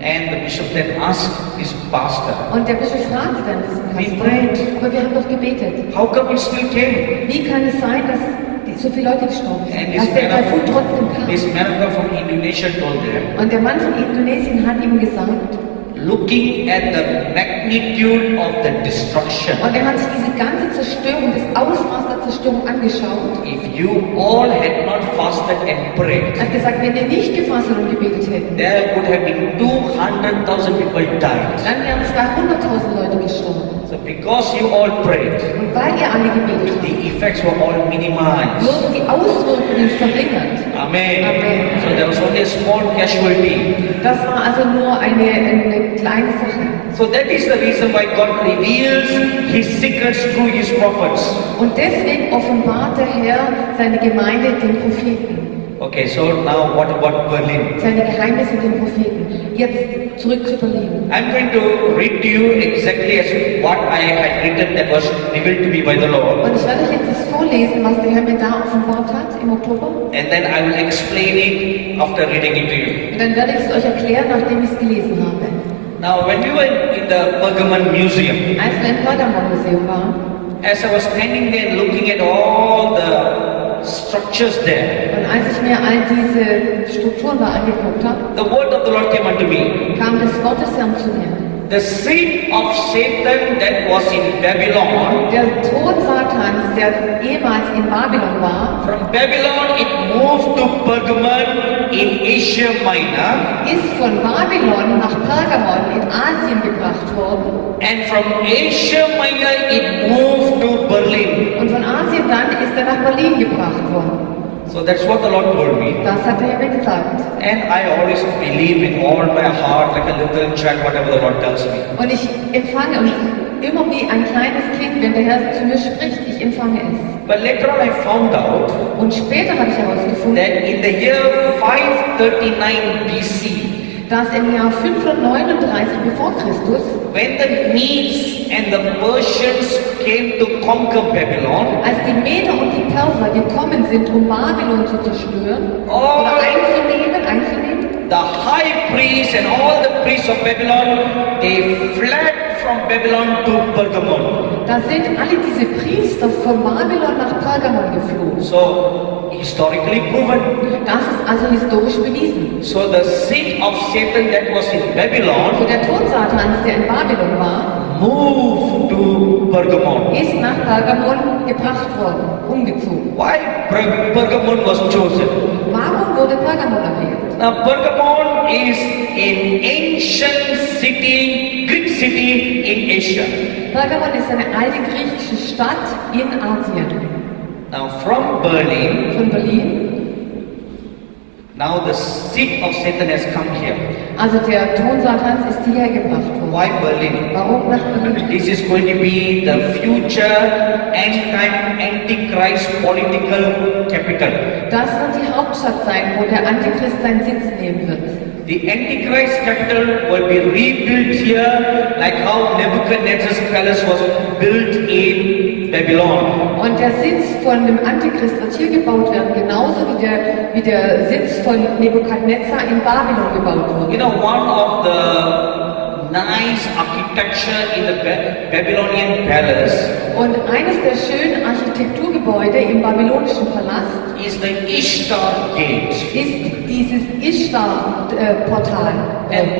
And the bishop then asked his pastor, Und der Bischof fragte dann diesen We Pastor, prayed. aber wir haben doch gebetet. How come it still came? Wie kann es sein, dass so viele Leute gestorben And sind? Dass der Taifun trotzdem kam. this man of God from Indonesia told them, Und der Mann von Indonesien hat ihm gesagt, looking at the magnitude of the destruction, und er hat sich diese ganze Zerstörung, das Ausmaß der Zerstörung angeschaut, if you all had not fasted and prayed, hat gesagt, wenn ihr nicht gefastet und gebetet hätten, there would have been 200,000 people died. dann wären 200.000 Leute gestorben. So because you all prayed, Und weil ihr alle gebetet habt, the effects were all minimized. wurden die Auswirkungen verringert. Amen. Amen. So there was only a small casualty. Das war also nur eine kleine Sache. So that is the reason why God reveals His secrets through His prophets. Und deswegen offenbart der Herr seine Gemeinde den Propheten. Okay, so now what about Berlin? Seine Geheimnisse den Propheten. Jetzt zurück zu Berlin. I'm going to read to you exactly as what I had written that was revealed to me by the Lord. Und ich werde euch jetzt das vorlesen, was der Herr mir da offenbart hat im Oktober. And then I will explain it after reading it to you. Und dann werde ich es euch erklären, nachdem ich es gelesen habe. Now, when we were in the Pergamon Museum, Als wir im Pergamon-Museum waren, as I was standing there looking at all the structures there, und als ich mir all diese Strukturen da angeguckt habe, the word of the Lord came unto me. kam das Wort des Herrn zu mir. The seat of Satan that was in Babylon, Der Thron Satans, der ehemals in Babylon war, from Babylon it moved to Pergamon in Asia Minor, ist von Babylon nach Pergamon in Asien gebracht worden. and from Asia Minor it moved to Berlin. Und von Asien dann ist er nach Berlin gebracht worden. So that's what the Lord told me. Das hat er mir gesagt. And I always believe with all my heart, like a little child, whatever the Lord tells me. Und ich empfange, und immer wie ein kleines Kind, wenn der Herr zu mir spricht, ich empfange es. But later on I found out Und später habe ich herausgefunden, that in the year 539 BC, dass im Jahr 539 bevor Christus, when the Medes and the Persians came to conquer Babylon, als die Meder und die Perser gekommen sind, um Babylon zu zerstören Oh. oder einzunehmen, the high priests and all the priests of Babylon, they fled from Babylon to Pergamon. da sind alle diese Priester von Babylon nach Pergamon geflohen. So, historically proven. Das ist also historisch bewiesen. So the seat of Satan that was in So Babylon der Thron Satans, der in Babylon war, moved to Pergamon. ist nach Pergamon gebracht worden, umgezogen. Why Pergamon was chosen? Warum wurde Pergamon erwählt? Now Pergamon is an ancient city, Greek city in Asia. Pergamon ist eine alte griechische Stadt in Asien. Now from Berlin, Von Berlin Now the seed of Satan has come here. Also der Thron Satans ist hierher gebracht worden. Why Berlin? Warum nach Berlin? This is going to be the future end-time Antichrist political capital. Das wird die Hauptstadt sein, wo der Antichrist seinen Sitz nehmen wird. The Antichrist capital will be rebuilt here, like how Nebuchadnezzar's palace was built in Babylon. Und der Sitz von dem Antichrist wird hier gebaut werden, genauso wie der Sitz von Nebukadnezar in Babylon gebaut wurde. You know, one of the nice architecture in the Babylonian palace Und eines der schönen Architekturgebäude im babylonischen Palast is the Ishtar Gate. ist dieses Ishtar-Portal,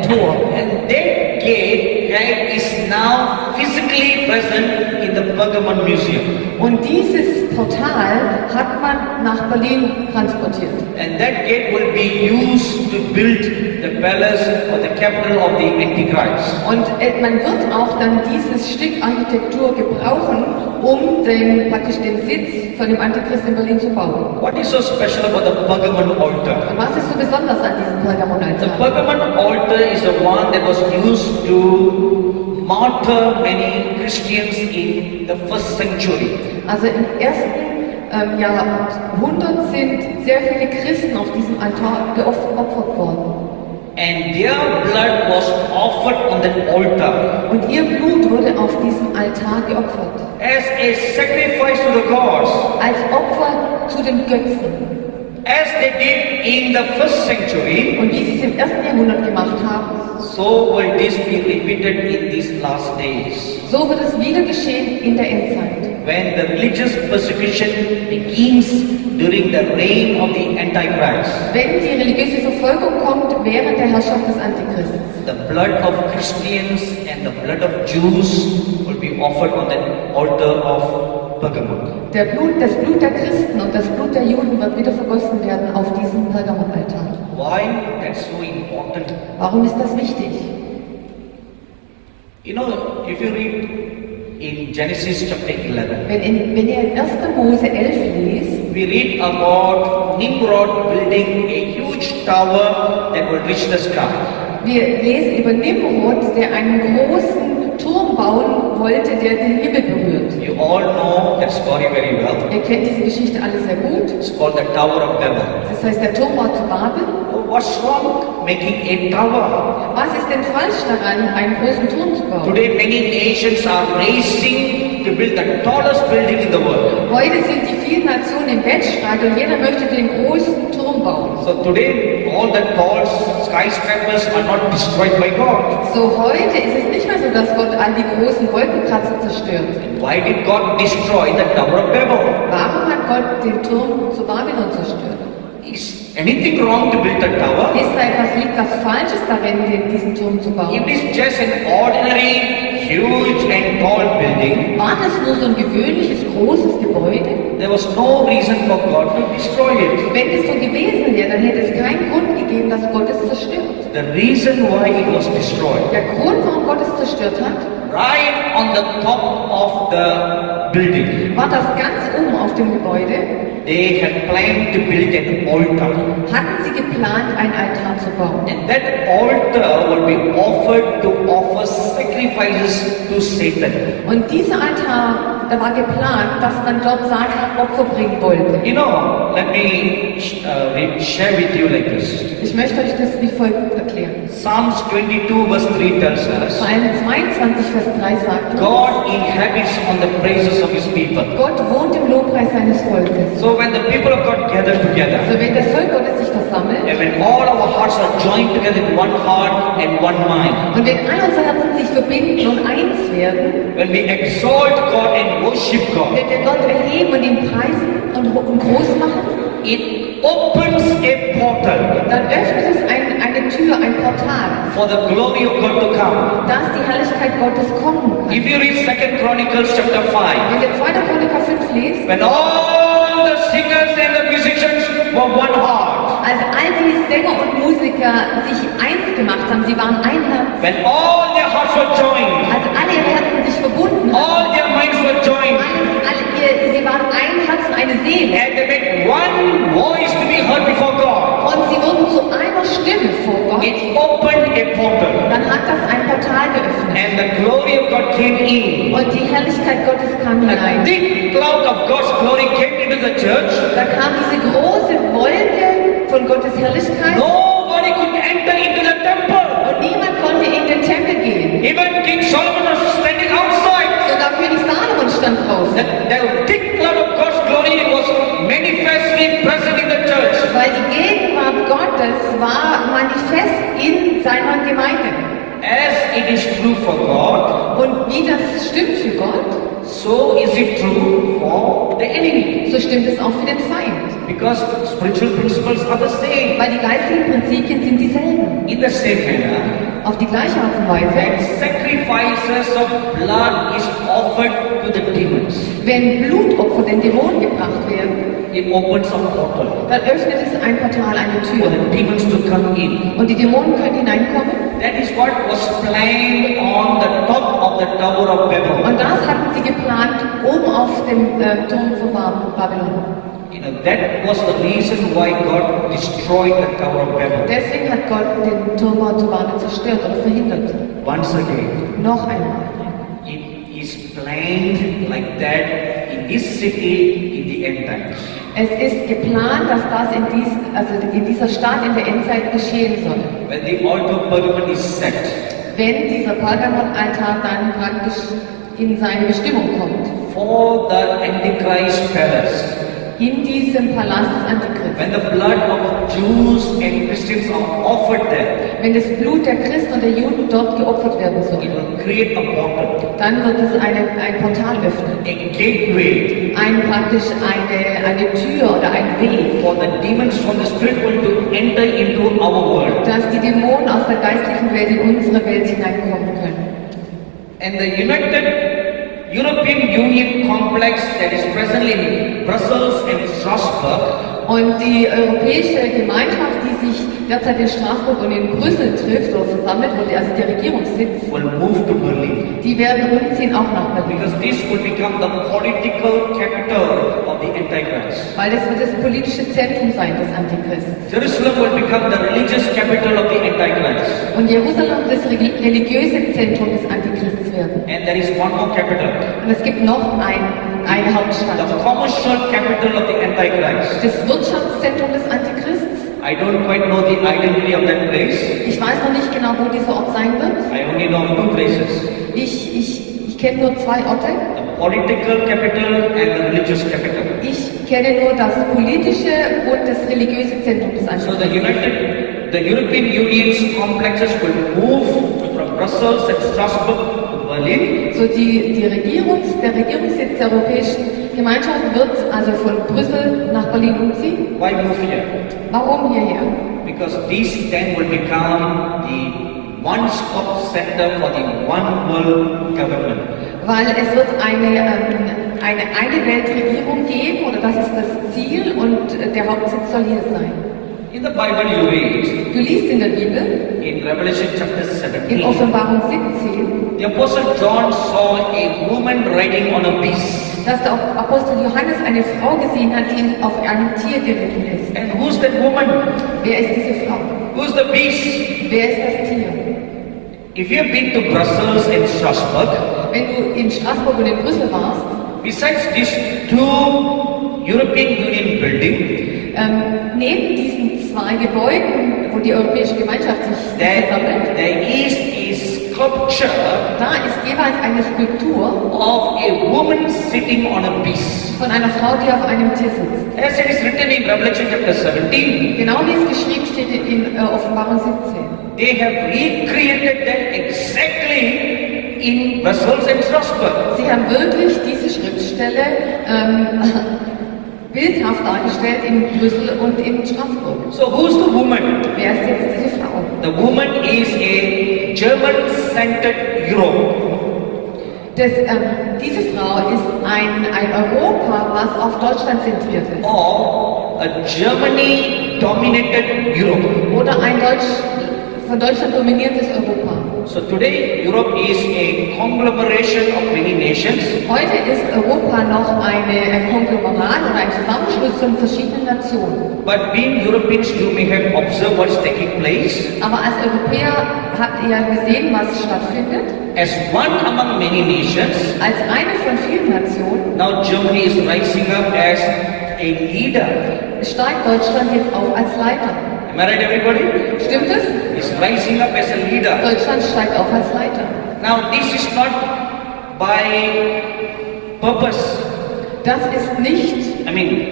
Tor. And that gate is now physically present in the Pergamon Museum. Und dieses Portal hat man nach Berlin transportiert. And that gate will be used to build the palace or the capital of the Antichrist. Und man wird auch dann dieses Stück Architektur gebrauchen, um praktisch den Sitz von dem Antichrist in Berlin zu bauen. What is so special about the Pergamon altar? Und was ist so besonders an diesem The Pergamonaltar? Pergamon altar is the one that was used to martyr many Christians in the first century. Also im ersten Jahrhundert sind sehr viele Christen auf diesem Altar geopfert worden. And their blood was offered on that altar Und ihr Blut wurde auf diesem Altar geopfert. as a sacrifice to the gods, Als Opfer zu den Götzen. as they did in the first century. Und wie sie es im ersten Jahrhundert gemacht haben, So will this be repeated in these last days. so wird es wieder geschehen in der Endzeit. When the religious persecution begins during the reign of the Antichrist, Wenn die religiöse Verfolgung kommt während der Herrschaft des Antichristen, the blood of Christians and the blood of Jews will be offered on the altar of Pergamon. das Blut der Christen und das Blut der Juden wird wieder vergossen werden auf diesem Pergamonaltar. Why that's so important? Warum ist das wichtig? You know, if you read in Genesis chapter 11, Wenn ihr in 1. Mose 11 liest, we read about Nimrod building a huge tower that will reach the sky. wir lesen über Nimrod, der einen großen Turm bauen wollte, der den Himmel berührt. You all know that story very well. Ihr kennt diese Geschichte alle sehr gut. It's called the Tower of Babel. Das heißt, der Turmbau zu Babel. What's wrong making a tower? Was ist denn falsch daran, einen großen Turm zu bauen? Today many nations are racing to build the tallest building in the world. Heute sind die vielen Nationen im Wettstreit und jeder möchte den größten Turm bauen. So today all the tall skyscrapers are not destroyed by God. So heute ist es nicht mehr so, dass Gott all die großen Wolkenkratzer zerstört. Why did God destroy the Tower of Babel? Warum hat Gott den Turm zu Babylon zerstört? Is anything wrong to build a tower? Liegt was Falsches darin, diesen Turm zu bauen? If it is just an ordinary, huge and tall building, War das nur so ein gewöhnliches, großes Gebäude? there was no reason for God to destroy it. Wenn es so gewesen wäre, dann hätte es keinen Grund gegeben, dass Gott es zerstört. The reason why it was destroyed, Der Grund, warum Gott es zerstört hat, right on the top of the building, war das ganz oben auf dem Gebäude, they had planned to build an altar. hatten sie geplant, einen Altar zu bauen. And that altar will be offered to offer sacrifices to Satan. Und dieser Altar, da war geplant, dass man dort Opfer bringen wollte. You know, let me share with you like this. Ich möchte euch das wie folgt erklären. Psalms 22 verse 3 tells us, Psalm 22, Vers 3 sagt uns, God inhabits on the praises of his people. Gott wohnt im Lobpreis seines Volkes. So when the people of God gather together, Also wenn das Volk Gottes sich versammelt and when all our hearts are joined together in one heart and one mind, und wenn all unsere Herzen sich verbinden und eins werden, when we exalt God and worship God, wenn wir Gott erheben und ihn preisen und groß machen, it opens a portal dann öffnet es eine Tür, ein Portal, for the glory of God to come. dass die Herrlichkeit Gottes kommen kann. If you read 2 Chronicles chapter 5, Wenn ihr 2. Chroniker 5 lest, when all the singers and the musicians were one heart, als all die Sänger und Musiker sich eins gemacht haben, sie waren ein Herz, when all their hearts were joined, als alle ihre Herzen sich verbunden haben, all their minds were joined, sie waren ein Herz und eine Seele and they made one voice to be heard before God. und sie wurden Stimme vor Gott, it opened a portal. dann hat das ein Portal geöffnet. And the glory of God came in. Und die Herrlichkeit Gottes kam A hinein. thick cloud of God's glory came into the church. Da kam diese große Wolke von Gottes Herrlichkeit Nobody could enter into the temple. und niemand konnte in den Tempel gehen. Even King Solomon was standing outside. Sogar König Salomon stand draußen. The thick cloud of God's glory was manifestly present in the church. Weil die Gegenwart Gottes war manifest in seiner Gemeinde. As it is true for God, Und wie das stimmt für Gott, so is it true for the enemy. so stimmt es auch für den Feind. Because spiritual principles are the same. Weil die geistigen Prinzipien sind dieselben. In the same manner, Auf die gleiche Art und Weise, when sacrifices of blood is offered to the demons, wenn Blutopfer den Dämonen gebracht werden, it opens a portal dann öffnet es ein Portal, eine for Tür. the demons to come in. Und die Dämonen können hineinkommen. That is what was planned on the top of the Tower of Babel. Und das hatten sie geplant oben auf dem Turm von Babylon. You know, that was the reason why God destroyed the Tower of Babel. Deswegen hat Gott den Turmbau zu Babel zerstört oder verhindert. Once again, Noch einmal. it is planned like that in this city in the end times. Es ist geplant, dass das in dieser Stadt in der Endzeit geschehen soll. When the altar of Pergamon is set, Wenn dieser Pergamon-Altar dann praktisch in seine Bestimmung kommt. for the Antichrist palace, In diesem Palast des Antichrist. when the blood of Jews and Christians are offered there, Wenn das Blut der Christen und der Juden dort geopfert werden it soll, will create a portal, dann wird es ein Portal öffnen. a gateway Praktisch eine Tür oder ein Weg, for the demons from the spirit world to enter into our world. dass die Dämonen aus der geistlichen Welt in unsere Welt hineinkommen können. And the United European Union complex that is presently in Brussels and Strasbourg Und die europäische Gemeinschaft, die sich derzeit in Straßburg und in Brüssel trifft oder versammelt, wo also der Regierungssitz, will move to Berlin, die werden umziehen auch nach Berlin. because this will become the political capital of the Antichrist. Weil das wird das politische Zentrum sein des Antichristen. Jerusalem will become the religious capital of the Antichrist. Und Jerusalem wird das religiöse Zentrum des Antichristen werden. And there is one more capital, Und es gibt noch eine Hauptstadt. the commercial capital of the Antichrist. Das Wirtschaftszentrum des Antichrists. I don't quite know the identity of that place. Ich weiß noch nicht genau, wo dieser Ort sein wird. I only know of two places, Ich kenne nur zwei Orte. the political capital and the religious capital. Ich kenne nur das politische und das religiöse Zentrum des So Antichrists. the European Union's complexes will move from Brussels and Strasbourg to Berlin. So der Regierungssitz der Europäischen Gemeinschaft wird also von Brüssel nach Berlin umziehen. Why move here? Warum hierher? Because these then will become the one-stop center for the one world government. Weil es wird eine Weltregierung geben, oder das ist das Ziel, und der Hauptsitz soll hier sein. In the Bible you read, Du liest in der Bibel, in Revelation chapter in 17, Offenbarung 17, the Apostle John saw a woman riding on a beast. dass der Apostel Johannes eine Frau gesehen hat, die auf einem Tier geritten ist. And who's that woman? Wer ist diese Frau? Who's the beast? Wer ist das Tier? If you've been to Brussels and Strasbourg, Wenn du in Straßburg und in Brüssel warst, besides these two European Union buildings, neben diesen zwei Gebäuden, wo die Europäische Gemeinschaft sich versammelt, there is a sculpture da ist jeweils eine Skulptur of a woman sitting on a beast. von einer Frau, die auf einem Tier sitzt. As it is written in Revelation chapter 17, Genau wie es geschrieben steht in Offenbarung 17. they have recreated that exactly in Brussels and Strasbourg. Sie haben wirklich diese Schriftstelle bildhaft dargestellt in Brüssel und in Straßburg. So who's the woman? Wer ist jetzt diese Frau? The woman is a German-centered Europe. Diese Frau ist ein Europa, was auf Deutschland zentriert ist. Or a Germany-dominated Europe. Oder ein von Deutschland dominiertes Europa. So today Europe is a conglomeration of many nations. Heute ist Europa noch ein Konglomerat oder ein Zusammenschluss von verschiedenen Nationen. But being Europeans, you may have observed what is taking place. Aber als Europäer habt ihr ja gesehen, was stattfindet. As one among many nations, Als eine von vielen Nationen now Germany is rising up as a leader. steigt Deutschland jetzt auf als Leiter. Am I right, everybody? Stimmt es? It's rising up as a leader. Deutschland steigt auf als Leiter. Now this is not by purpose. Das ist nicht,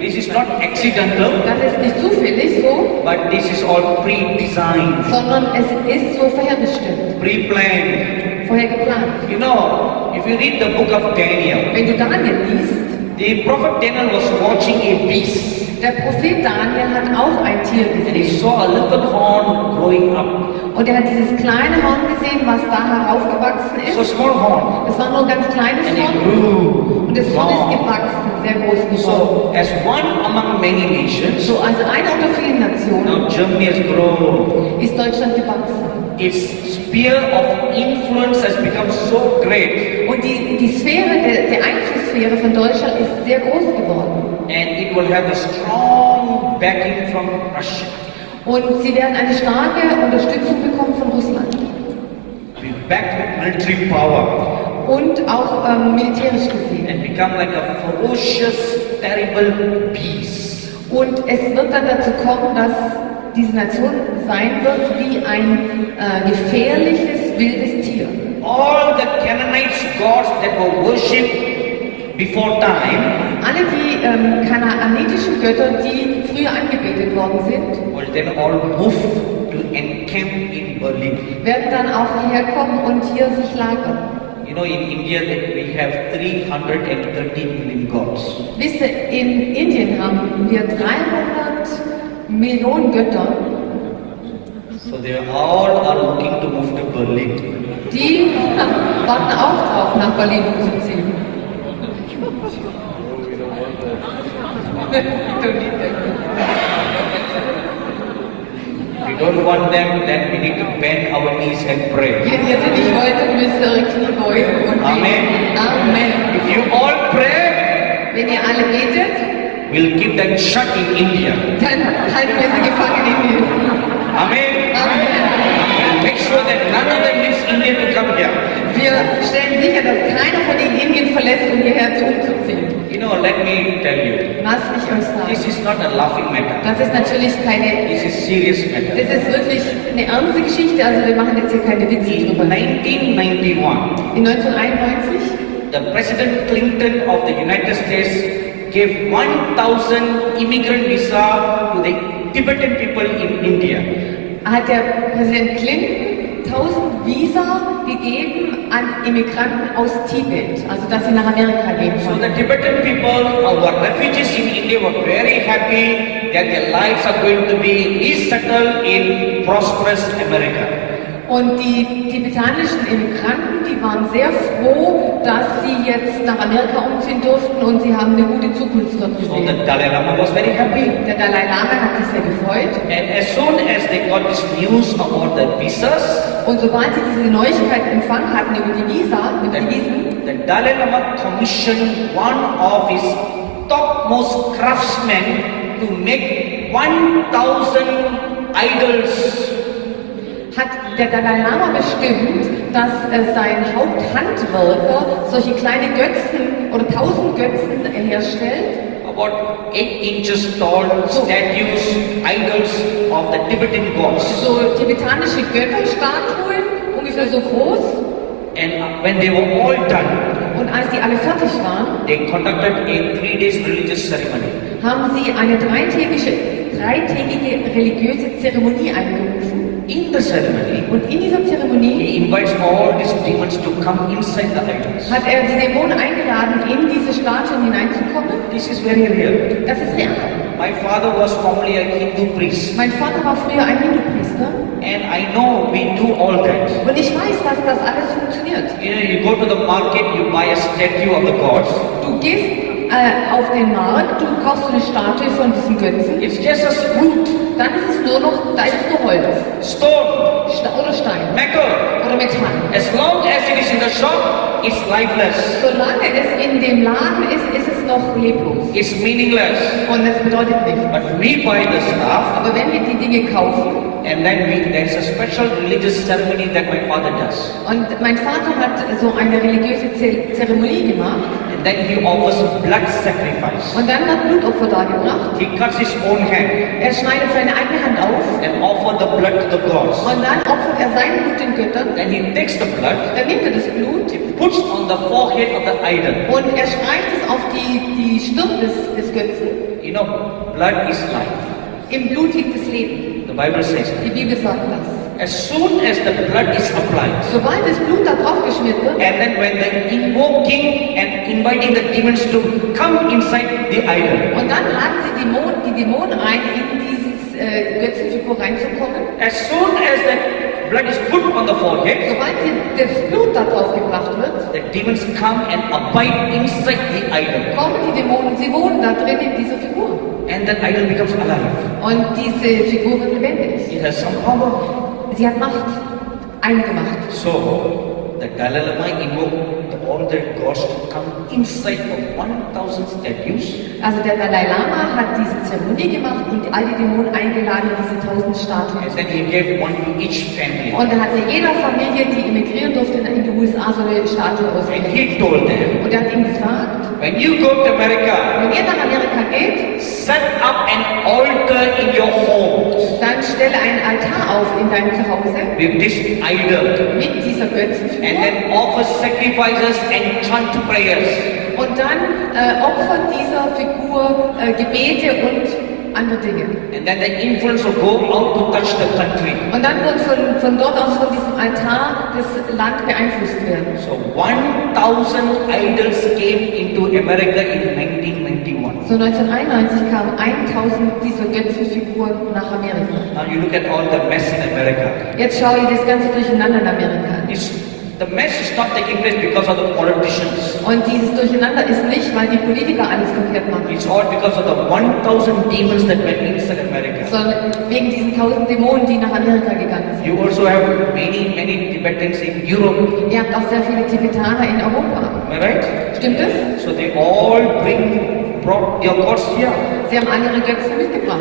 This is not accidental, das ist nicht zufällig so, but this is all pre-designed, sondern es ist so vorherbestimmt, pre-planned. vorher geplant. You know, if you read the book of Daniel, Wenn du Daniel liest, the prophet Daniel was watching a beast. der Prophet Daniel hat auch ein Tier And he gesehen. saw a little horn growing up. Und er hat dieses kleine Horn gesehen, was da heraufgewachsen So ist. small horn. Es war nur ein ganz kleines And it Horn grew und das Horn ist long. gewachsen, sehr groß geworden. So as one among many nations, So als eine unter vielen Nationen now Germany has grown. ist Deutschland gewachsen. Its sphere of influence has become so great, Und die Sphäre, der Einflusssphäre von Deutschland ist sehr groß geworden. and it will have a strong backing from Russia. Und sie werden eine starke Unterstützung bekommen von Russland. Be backed with military power Und auch militärisch gesehen. and become like a ferocious, terrible beast. Und es wird dann dazu kommen, dass diese Nation sein wird wie ein gefährliches, wildes Tier. All the Canaanites gods that were worshipped before time Alle die kanaanitischen Götter, die früher angebetet worden sind, will then all move to encamp in Berlin. werden dann auch hierher kommen und hier sich lagern. You know, in India that we have 330 million gods. Wisst ihr, in Indien haben wir 300 Millionen Götter, So they all are looking to move to Berlin. die warten auch drauf, nach Berlin umzuziehen. If we don't want them, then we need to bend our knees and pray. Wenn ihr sie nicht wollt, dann müsst ihr eure Knie beugen und Amen. beten. Amen. If you all pray, Wenn ihr alle betet, we'll keep them shut in India. dann halten wir sie gefangen in Indien. Amen. Amen. Make sure that none of them leaves India to come here. Wir stellen sicher, dass keiner von ihnen Indien verlässt, um hierher umzuziehen. You know, let me tell you, Lass mich euch this sagen. is not a laughing matter. Das ist natürlich keine, This is serious matter. das ist wirklich eine ernste Geschichte, also wir machen jetzt hier keine Witze In drüber. 1991, In 1991 the President Clinton of the United States gave 1,000 immigrant visa to the Tibetan people in India. hat der Präsident Clinton 1000 Visa gegeben an Immigranten aus Tibet, also dass sie nach Amerika gehen So können. the Tibetan people, our refugees in India, were very happy that their lives are going to be resettled in prosperous America. Und die tibetanischen Immigranten, die waren sehr froh, dass sie jetzt nach Amerika umziehen durften und sie haben eine gute Zukunft dort So gesehen. the Dalai Lama was very happy. Der Dalai Lama hat sich sehr gefreut And as soon as they got this news about the visas, und sobald sie diese Neuigkeit empfangen hatten über die Visen, the Dalai Lama commissioned one of his topmost craftsmen to make 1,000 idols. hat der Dalai Lama bestimmt, dass sein Haupthandwerker solche kleine Götzen oder 1000 Götzen herstellt. About 8 inches tall statues, idols of the Tibetan gods. So tibetanische Götterstatuen, ungefähr so groß. And when they were all done, Und als die alle fertig waren, they conducted a 3 days religious ceremony. haben sie eine dreitägige religiöse Zeremonie einberufen. In the ceremony, Und in dieser Zeremonie he invites all these demons to come inside the idols. hat er die Dämonen eingeladen, in diese Statuen hineinzukommen. This is very real. Das ist real. My father was formerly a Hindu priest, Mein Vater war früher ein Hindu-Priester and I know we do all that. und ich weiß, dass das alles funktioniert. You know, you go to the market, you buy a statue of the gods, Du gehst auf den Markt, du kaufst eine Statue von diesem Götzen, It's just a wood, dann ist es nur noch, da ist es nur Holz. stone, Oder Stein. metal. Oder Metall. As long as it is in the shop, it's lifeless. Solange es in dem Laden ist, ist es noch leblos. It's meaningless. Und das bedeutet nichts. But we buy the stuff, Aber wenn wir die Dinge kaufen, and then there's a special religious ceremony that my father does. und mein Vater hat so eine religiöse Zeremonie gemacht, And then he offers blood sacrifice. und dann hat Blutopfer dargebracht. He cuts his own hand Er schneidet seine eigene Hand auf, and offers the blood to the gods. und dann opfert er sein Blut den Göttern. Then he takes the blood, Dann nimmt er das Blut puts on the forehead of the idol. und er streicht es auf die Stirn des Götzen. You know, blood is life. Im Blut liegt das Leben. The Bible says. Die Bibel sagt das. As soon as the blood is applied, Sobald das Blut da drauf geschmiert wird, and then when the invoking and inviting the demons to come inside the idol, und dann laden sie die Dämonen ein, in dieses Götzenfigur reinzukommen. as soon as the blood is put on the forehead, Sobald das Blut da drauf gebracht wird, the demons come and abide inside the idol, kommen die Dämonen, sie wohnen da drin in dieser Figur. and that idol becomes alive. Und diese Figur wird lebendig. It has some power. Sie hat Macht, eingemacht. So, the Dalai Lama invoked all the gods to come inside of 1,000 statues, Also der Dalai Lama hat diese Zeremonie gemacht und all die Dämonen eingeladen in diese 1000 Statuen. and then he gave one to each family. Und er hatte jeder Familie, die emigrieren durfte in die USA, so eine Statue And ausgegeben. he told them, Und er hat ihnen gesagt, when you go to America, wenn ihr nach Amerika geht, set up an altar in your home dann stelle einen Altar auf in deinem Zuhause with this idol, mit dieser and Götzenfigur then offer sacrifices and chant prayers. und dann opfert dieser Figur Gebete und andere Dinge. And then the influence will go out to touch the country. Und dann wird von dort aus, von diesem Altar, das Land beeinflusst werden. So 1,000 idols came into America in 1991. So 1991 kamen 1000 dieser Götzenfiguren nach Amerika. Now you look at all the mess in America. Jetzt schaue ich das ganze Durcheinander in Amerika an. The mess is not taking place because of the politicians. Und dieses Durcheinander ist nicht, weil die Politiker alles verkehrt machen, It's all because of the 1,000 demons that went inside America. sondern wegen diesen 1000 Dämonen, die nach Amerika gegangen sind. You also have many Tibetans in Europe. Ihr habt auch sehr viele Tibetaner in Europa. Am I right? Stimmt es? So they all brought their gods here. Sie haben alle ihre Götzen mitgebracht.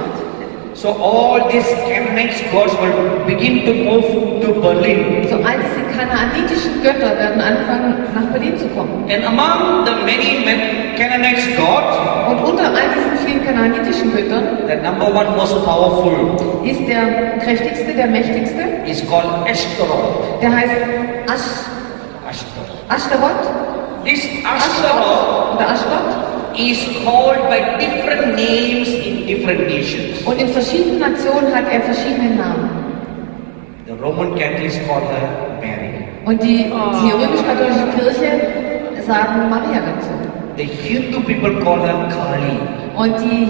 So all these Canaanite gods will begin to move to Berlin. So all diese kanaanitischen Götter werden anfangen, nach Berlin zu kommen. And among the many Canaanite gods, Und unter all diesen vielen kanaanitischen Göttern the number one most powerful ist der kräftigste, der mächtigste. is called Ashtaroth. Der heißt Ashtaroth. Ashtaroth. This Ashtaroth Oder Ashtaroth. is called by different names in different nations. Und in verschiedenen Nationen hat er verschiedene Namen. The Roman Catholics call her Mary. Und die römisch-katholische Kirche sagen Maria dazu. The Hindu people call her Kali. Und die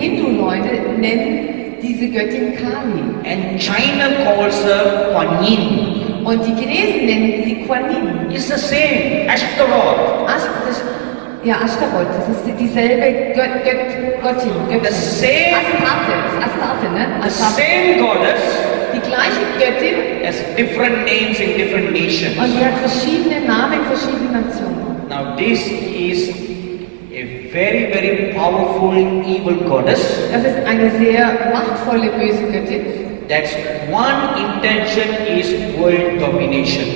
Hindu-Leute nennen diese Göttin Kali. And China calls her Kuan Yin. Und die Chinesen nennen sie Kuan Yin. It's the same, Ashtaroth. Ashtaroth, das ist dieselbe Göttin. The same, Astarte, ne? the Astarte. same goddess Die gleiche Göttin has different names in different nations. und sie hat verschiedene Namen in verschiedenen Nationen. Now this is a very powerful evil goddess. Das ist eine sehr machtvolle, böse Göttin. That's one intention is world domination.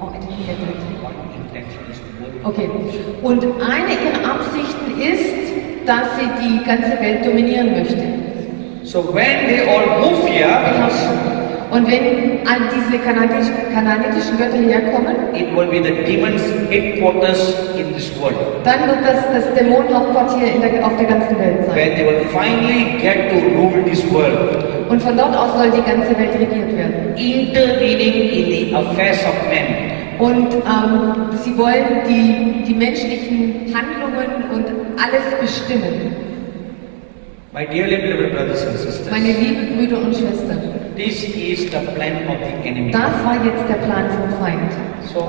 Oh, I didn't hear that. One intention is world Okay. Und eine ihrer Absichten ist, dass sie die ganze Welt dominieren möchte. So when they all move here, Beherrschen. Und wenn all diese kanaanitischen Götter herkommen, it will be the demons' headquarters in this world, dann wird das Dämonenhauptquartier auf der ganzen Welt sein. where they will finally get to rule this world, Und von dort aus soll die ganze Welt regiert werden. intervening in the affairs of men. Und sie wollen die menschlichen Handlungen und alles bestimmen. My dearly beloved brothers and sisters, Meine lieben Brüder und Schwestern, this is the plan of the enemy. das war jetzt der Plan vom Feind. So,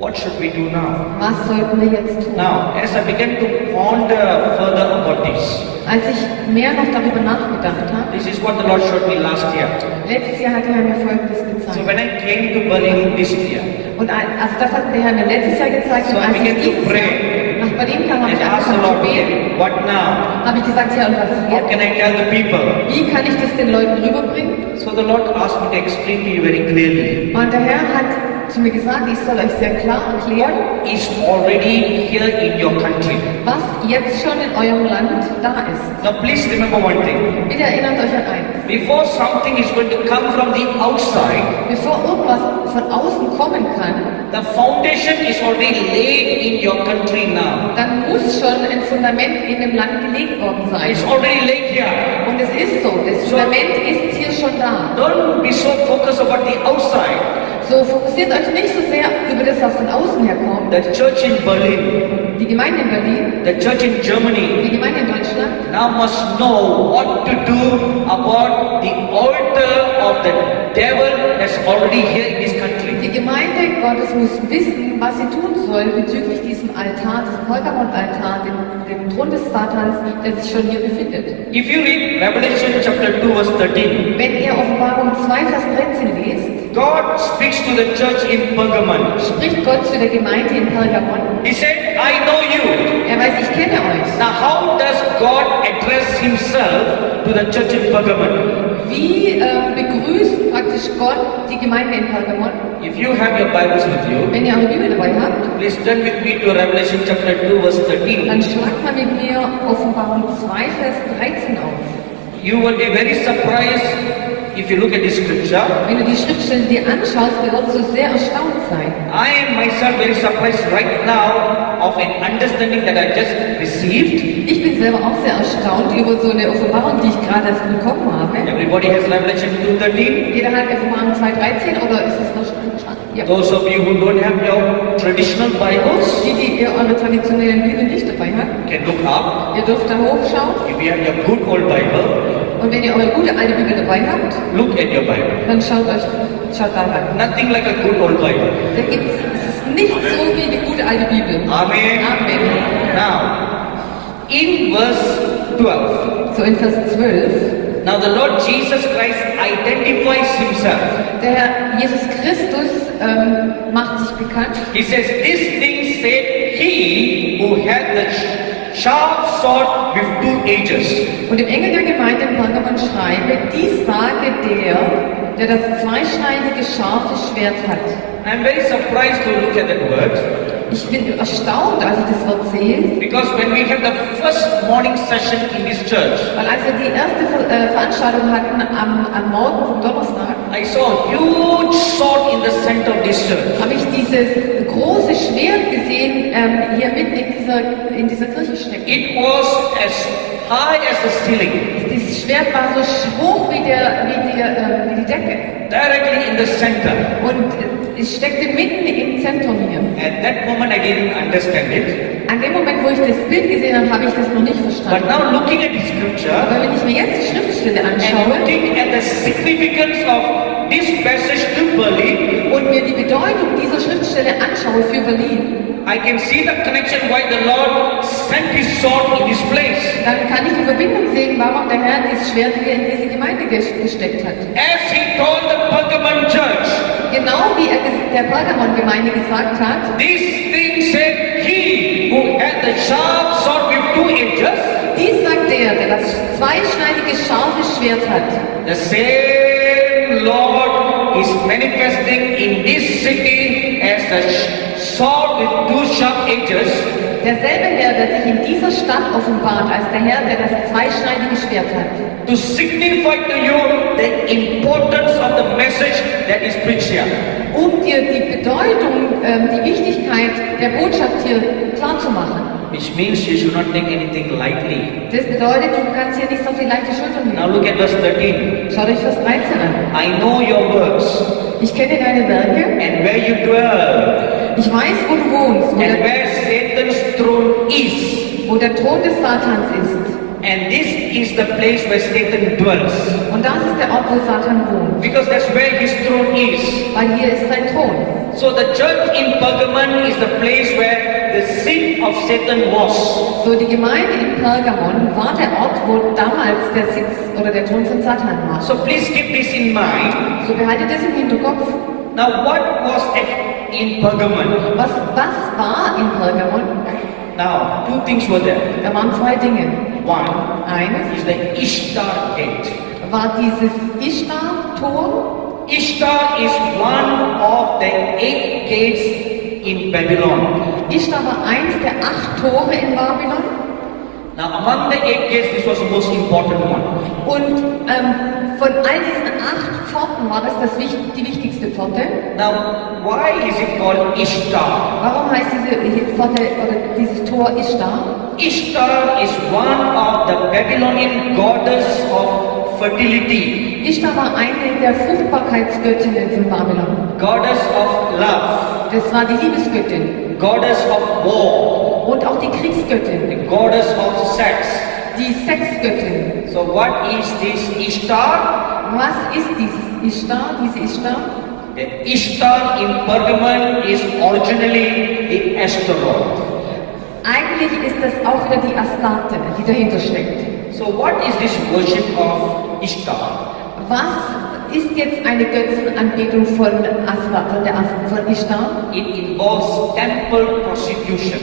What should we do now? Was sollten wir jetzt tun? Now, as I began to ponder further about this, Als ich mehr noch darüber nachgedacht habe, this is what the Lord showed me last year. letztes Jahr hat der Herr mir Folgendes So gezeigt. when I came to Berlin this year, Und also das hat der Herr mir letztes Jahr gezeigt. So Und als I ich began to dieses pray. Jahr nach Berlin kam, habe and ich asked the angefangen zu Lord, beten. okay, what now? Habe ich gesagt, ja, und was How jetzt? can I tell the people? Wie kann ich das den Leuten rüberbringen? So the Lord asked me to explain to you very clearly. Und der Herr hat zu mir gesagt, ich soll euch sehr klar erklären, Is already here in your country. was jetzt schon in eurem Land da ist. Now please remember one thing. Bitte erinnert euch an eins. Before something is going to come from the outside, Bevor irgendwas von außen kommen kann, the foundation is already laid in your country now. dann muss schon ein Fundament in dem Land gelegt worden sein. It's already laid here. Und es ist so, das Fundament ist hier schon da. Don't be so focused about the outside. So fokussiert euch nicht so sehr über das, was von außen herkommt. The church in Berlin, Die Gemeinde in Berlin, the church in Germany, die Gemeinde in Deutschland, now must know what to do about the altar of the devil that's already here in this country. die Gemeinde Gottes muss wissen, was sie tun soll bezüglich diesem Altar, diesem Pergamon-Altar, dem Thron des Satans, der sich schon hier befindet. If you read Revelation chapter 2 verse 13, Wenn ihr Offenbarung 2, Vers 13 lest, God speaks to the church in Pergamon. spricht Gott zu der Gemeinde in Pergamon. He said, I know you. Er weiß, ich kenne euch. Now how does God address himself to the church in Pergamon? Wie begrüßt praktisch Gott die Gemeinde in Pergamon? If you have your Bibles with you, Wenn ihr eure Bibel dabei habt, please turn with me to Revelation chapter 2 verse 13. dann schlagt mal mit mir Offenbarung 2, Vers 13 auf. You will be very surprised if you look at this scripture. Wenn du die Schriftstellen dir anschaust, wirst du sehr erstaunt sein. I am myself very surprised right now of an understanding that I just received. Ich bin selber auch sehr erstaunt über so eine Offenbarung, die ich gerade erst bekommen habe. Everybody has Revelation 2:13. Jeder hat Offenbarung 2,13 oder ist es noch schon? Ja. Those of you who don't have your traditional Bibles Die ihr eure traditionellen Bibel nicht dabei habt, can look up. ihr dürft da hochschauen. If you have your good old Bible, Und wenn ihr eure gute alte Bibel dabei habt, look at your Bible. dann schaut da rein. Nothing like a good old Bible. Da gibt's, es ist nicht so wie die gute alte Bibel. Amen. Amen. Now, in verse 12, So in Vers 12, now the Lord Jesus Christ identifies himself. der Herr Jesus Christus macht sich bekannt. He says, "This thing said he who had the sharp sword with two edges." Und dem Engel der Gemeinde in Pergamon schreibe, dies sage der das zweischneidige scharfe Schwert hat. I'm very surprised to look at that word Ich bin erstaunt, als ich das Wort sehe, because when we had the first morning session in this church, weil als wir die erste Veranstaltung hatten am Morgen vom Donnerstag, I saw a huge sword in the center of this church. habe ich dieses große Schwert gesehen, hier mitten in dieser Kirche stecken. It was as high as the ceiling, Dieses Schwert war so hoch wie die Decke. directly in the center. Und es steckte mitten im Zentrum hier. At that moment, I didn't understand it. An dem Moment, wo ich das Bild gesehen habe, habe ich das noch nicht But verstanden. now, looking at the scripture Aber wenn ich mir jetzt die Schriftstelle and anschaue looking at the significance of this passage to Berlin, und mir die Bedeutung dieser Schriftstelle anschaue für Berlin, I can see the connection why the Lord sent His sword in this place. dann kann ich die Verbindung sehen, warum der Herr dieses Schwert hier in diese Gemeinde gesteckt hat. As He told the Pergamon church, Genau wie er der Pergamon-Gemeinde gesagt hat, this thing said He who had the sharp sword with two edges, dies sagt der das zweischneidige scharfe Schwert hat. the same Lord is manifesting in this city as the sword with two sharp edges. Derselbe Herr, der sich in dieser Stadt offenbart, als der Herr, der das zweischneidige Schwert hat. To signify to you the importance of the message that is preached here. Um dir die Bedeutung, die Wichtigkeit der Botschaft hier klar zu machen. Which means you should not take anything lightly. Das bedeutet, du kannst hier nicht so viel leichte Schultern Now nehmen. look at verse 13. Schaut euch Vers 13 an. I know your works Ich kenne deine Werke. and where you dwell Ich weiß, wo du wohnst, and where Satan's throne is. wo der Thron des Satans ist. And this is the place where Satan dwells. Und das ist der Ort, wo Satan wohnt. Because that's where his throne is. Weil hier ist sein Thron. So the church in Pergamon is the place where the seat of Satan was. So, die Gemeinde in Pergamon war der Ort, wo damals der Sitz oder der Thron von Satan war. So please keep this in mind. So behaltet das im Hinterkopf. Now what was in Pergamon? Was war in Pergamon? Now two things were there. Da waren zwei Dinge. One Eines is the Ishtar gate. war dieses Ishtar-Tor. Ishtar is one of the 8 gates in Babylon. Ishtar war eins der 8 Tore in Babylon. Now among the 8 gates, this was the most important one. Und von all diesen 8 Pforten war das die wichtigste Pforte. Now why is it called Ishtar? Warum heißt diese Pforte oder dieses Tor Ishtar? Ishtar is one of the Babylonian goddess of fertility. Ishtar war eine der Fruchtbarkeitsgöttinnen von Babylon. Goddess of love, Das war die Liebesgöttin goddess of war, und auch die Kriegsgöttin, the goddess of sex. die Sexgöttin. So what is this Ishtar? Was ist dieses Ishtar, diese Ishtar? The Ishtar in Pergamon is originally the Astaroth. Eigentlich ist das auch wieder die Astarte, die dahinter steckt. So what is this worship of Ishtar? Was ist jetzt eine Götzenanbetung von Astarte, von Ishtar? It involves temple prostitution.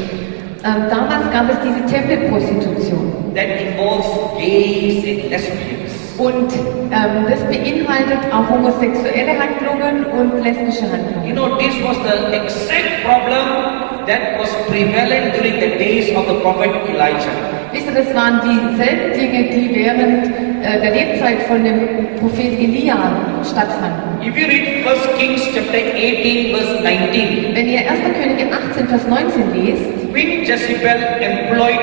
Damals gab es diese Tempelprostitution. That involves gays and lesbians. Und das beinhaltet auch homosexuelle Handlungen und lesbische Handlungen. You know, this was the exact problem that was prevalent during the days of the prophet Elijah. Wisst ihr, das waren dieselben Dinge, die während der Lebzeit von dem Prophet Elia stattfanden. If you read 1 Kings chapter 18 verse 19, Wenn ihr 1. Könige 18, Vers 19 lest, Queen Jezebel employed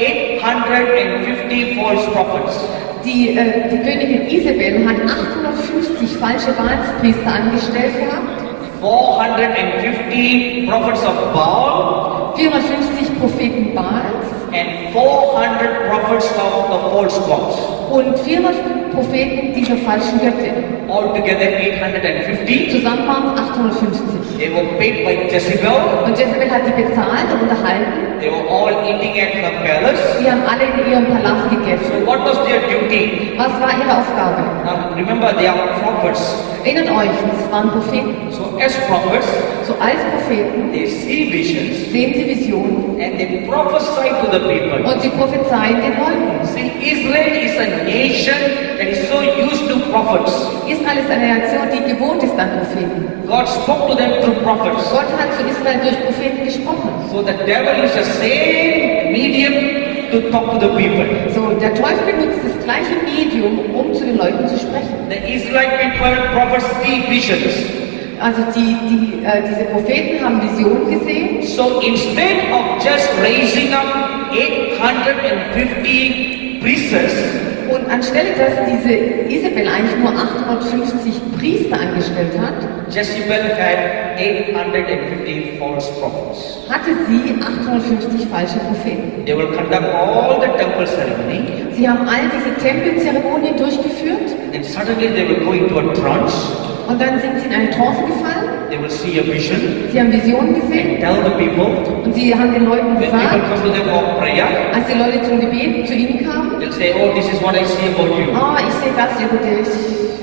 850 false prophets. die Königin Isabel hat 850 falsche Baalspriester angestellt gehabt, 450 prophets of Baal 450 Propheten Baals and 400 prophets of the false gods. und 400 Propheten dieser falschen Göttin. Altogether 850. Zusammen waren es 850. They were paid by Jezebel. Und Jezebel hat die bezahlt und unterhalten. They were all eating at her palace. Sie haben alle in ihrem Palast gegessen. So what was their duty? Was war ihre Aufgabe? Now remember, they are prophets. Erinnert euch, das waren Propheten. So as prophets, So als Propheten they see visions sehen sie Visionen and they prophesy to the people. und sie prophezeien den Leuten. See, Israel is a nation that is so used to prophets. Israel ist eine Nation, die gewohnt ist an Propheten. God spoke to them through prophets. Gott hat zu Israel durch Propheten gesprochen. So the devil uses the same medium to talk to the people. So, der Teufel benutzt das gleiche Medium, um zu den Leuten zu sprechen. The Israelite people prophets see visions. Also diese Propheten haben Visionen gesehen. So instead of just raising up 850 priests, Und anstelle, dass diese Isabel eigentlich nur 850 Priester angestellt hat, Jezebel had 850 false prophets. hatte sie 850 falsche Propheten. They will conduct all the temple ceremony, Sie haben all diese Tempelzeremonien durchgeführt and suddenly they will go into a trance. und dann sind sie in eine Trance gefallen. They will see a vision, Sie haben Visionen gesehen tell the people. und sie haben den Leuten When people gesagt, come to them for prayer, als die Leute zum Gebet zu ihnen kamen, they'll say, "Oh, this is what I see about you," ich sehe das über dich.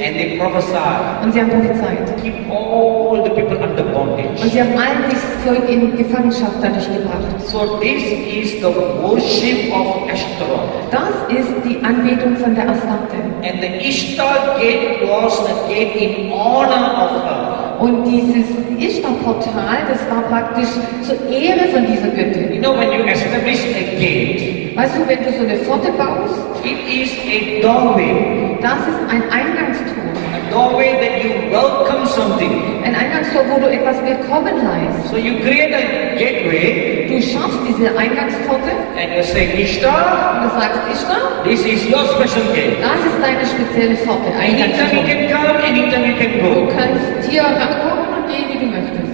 and they prophesy. Und sie haben prophezeit. Keep all the people under Und bondage. sie haben all dieses Volk in Gefangenschaft dadurch gebracht. So this is the worship of Ashtaroth. Das ist die Anbetung von der Astarte. And the Ishtar gate was a gate in honor of her. Und dieses Ishtar-Portal, das war praktisch zur Ehre von dieser Göttin. You know, when you establish a gate, Weißt du, wenn du so eine Pforte baust, it is a doorway. das ist ein Eingangstor. A doorway that you welcome something. Ein Eingangstor, wo du etwas willkommen heißt. So you create a gateway Du schaffst diese Eingangspforte and you say, Ishtar, und du sagst, Ishtar, this is your special gate. das ist deine spezielle Pforte, Anytime you Eingangspforte. can come, anytime you can Du go. kannst hier rankommen und gehen, wie du möchtest.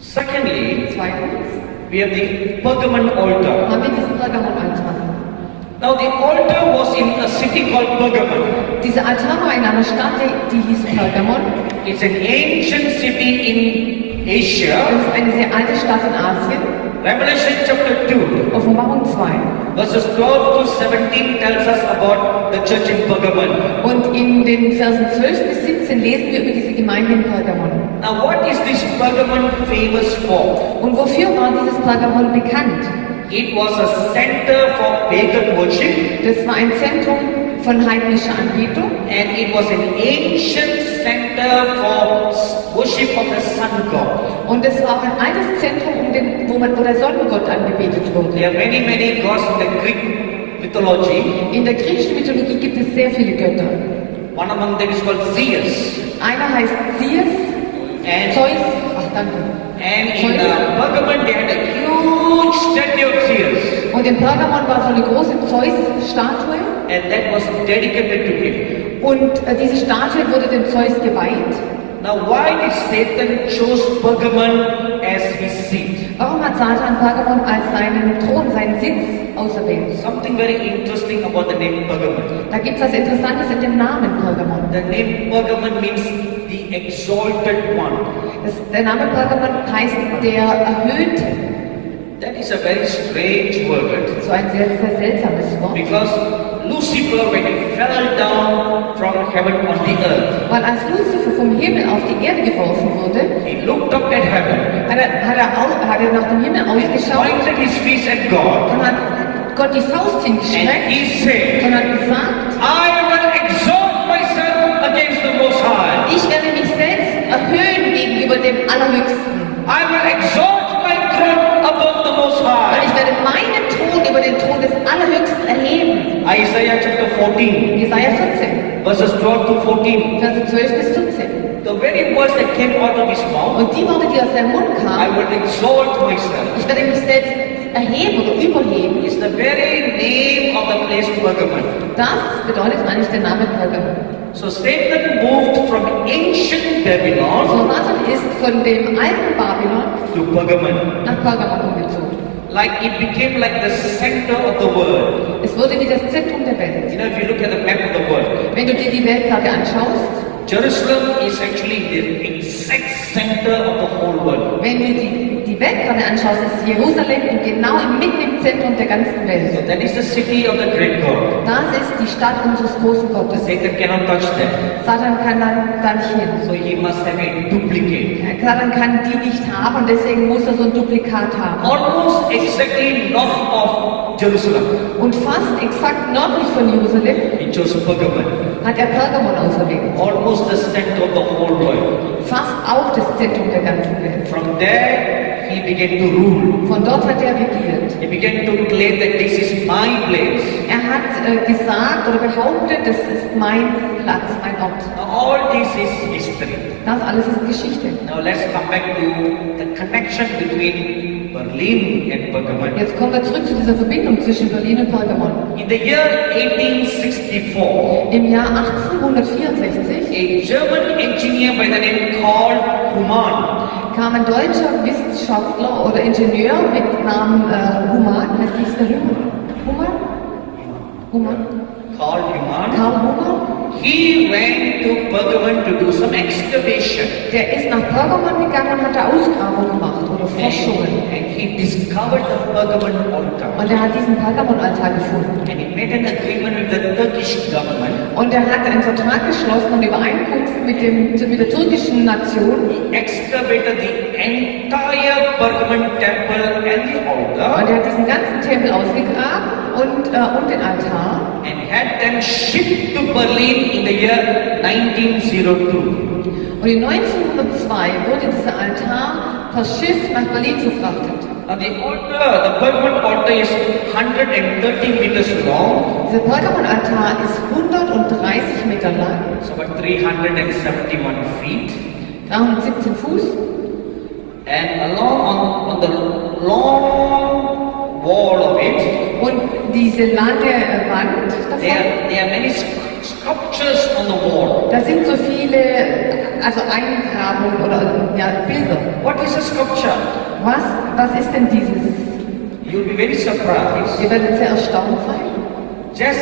Secondly, Zweitens we have the Pergamon altar. haben wir diesen Pergamonaltar. Now the altar was in a city called Pergamon. Dieser Altar war in einer Stadt, die hieß Pergamon. It's an ancient city in Asia. Das ist eine sehr alte Stadt in Asien. Revelation chapter 2, Offenbarung 2. verses 12 to 17 tells us about the church in Pergamon. Und in den Versen 12 bis 17 lesen wir über diese Gemeinde in Pergamon. Now, what is this Pergamon famous for? Und wofür war dieses Pergamon bekannt? It was a center for pagan worship, Das war ein Zentrum von heidnischer Anbetung and it was an ancient center for worship of the sun god. und es war auch ein altes Zentrum, wo der Sonnengott angebetet wurde. There are many gods in the Greek mythology. In der griechischen Mythologie gibt es sehr viele Götter. One among them is called Zeus. Einer heißt Zeus, And, Zeus, ach danke, and in Pergamon they had a huge statue of Zeus. und in Pergamon war so eine große Zeus-Statue And that was dedicated to him. und diese Statue wurde dem Zeus geweiht. Now, why did Satan choose Pergamon as his seat? Warum hat Satan Pergamon als seinen Thron, seinen Sitz auserwählt? Something very interesting about the name Pergamon. Da gibt es was Interessantes in dem Namen Pergamon. The name Pergamon means the exalted one. Der Name Pergamon heißt der Erhöhte. That is a very strange word. So ein sehr, sehr seltsames Wort. Because Lucifer, when he fell down from heaven on the earth, Weil als Luzifer vom Himmel auf die Erde geworfen wurde, he looked up at heaven hat er nach dem Himmel and ausgeschaut pointed his fist at God. und hat Gott die Faust And hingestreckt he said, und hat gesagt, I will exalt myself against the Most High. ich werde mich selbst erhöhen gegenüber dem Allerhöchsten. I will exalt my throne above the Most Und High. ich werde meinen Thron über den Thron des Allerhöchsten erheben. Isaiah chapter 14, Jesaja 14, verses 12 to 14. Verse 12 bis 14. The very words that came out of his mouth, Und die Worte, die aus seinem Mund I kamen, will exalt myself, ich werde mich selbst erheben oder überheben, is the very name of the place Pergamon. das bedeutet eigentlich der Name Pergamon. So Satan moved from ancient So Babylon Satan ist von dem alten Babylon to Pergamon. nach Pergamon umgezogen. Like it became like the center of the world. Es wurde wie das Zentrum der Welt. You know, if you look at the map of the world, Wenn du dir die Weltkarte anschaust, Jerusalem is actually the exact center of the whole world. wenn du die Weltkarte anschaust, ist Jerusalem genau mitten im Zentrum der ganzen So Welt. that is the city of the great God. Das ist die Stadt unseres großen Gottes. Satan cannot touch that. Satan kann dann da nicht hin. So he must have a duplicate. Satan kann die nicht haben und deswegen muss er so ein Duplikat haben. Almost exactly north of Jerusalem. Und fast exakt nördlich von Jerusalem He chose Pergamon. hat er Pergamon auserwählt. Almost the center of the whole world. Fast auch das Zentrum der ganzen Welt. From there, he began to rule. Von dort hat er regiert. He began to claim that this is my place. Er hat gesagt oder behauptet, das ist mein Platz, mein Ort. Now, all this is history. Das alles ist Geschichte. Now, let's come back to the connection between Berlin and Pergamon. Jetzt kommen wir zurück zu dieser Verbindung zwischen Berlin und Pergamon. In the year 1864, Im Jahr 1864 a German engineer by the name Karl Humann kam ein deutscher Wissenschaftler oder Ingenieur mit Namen Humann, heißt nicht der Humann? Humann? Karl Humann. Karl Humann? He went to Pergamon to do some excavation. Der ist nach Pergamon gegangen und hat da Ausgrabungen gemacht oder Forschungen. And he discovered the Pergamon altar. Und er hat diesen Pergamon-Altar gefunden. And he made an agreement with the Turkish government. Und er hat einen Vertrag geschlossen und Übereinkunft mit der türkischen Nation. He excavated the entire Pergamon temple and the altar Und er hat diesen ganzen Tempel ausgegraben und den Altar. and had them shipped to Berlin in the year 1902. Und in 1902 wurde dieser Altar per Schiff nach Berlin verfrachtet. Now the Pergamon altar is 130 meters long, Dieser Pergamon-Altar ist 130 Meter lang, so about 371 feet, 317 Fuß. and along on the long wall of it, Und diese lange Wand davon, there are many sculptures on the wall. da sind so viele Eingrabungen oder Bilder. What is a sculpture? Was ist denn dieses? You'll be very surprised. Ihr werdet sehr erstaunt sein. Just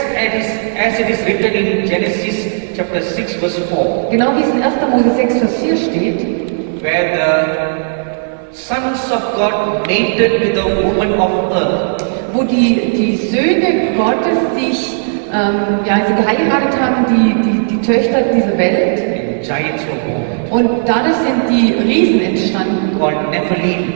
as it is written in Genesis chapter 6 verse 4, Genau wie es in 1. Mose 6, Vers 4 steht, where sons of God mated with the woman of earth. wo die Söhne Gottes sich, sie geheiratet haben, die Töchter dieser Welt. And giants were born. Und dadurch sind die Riesen entstanden. Called Nephilim.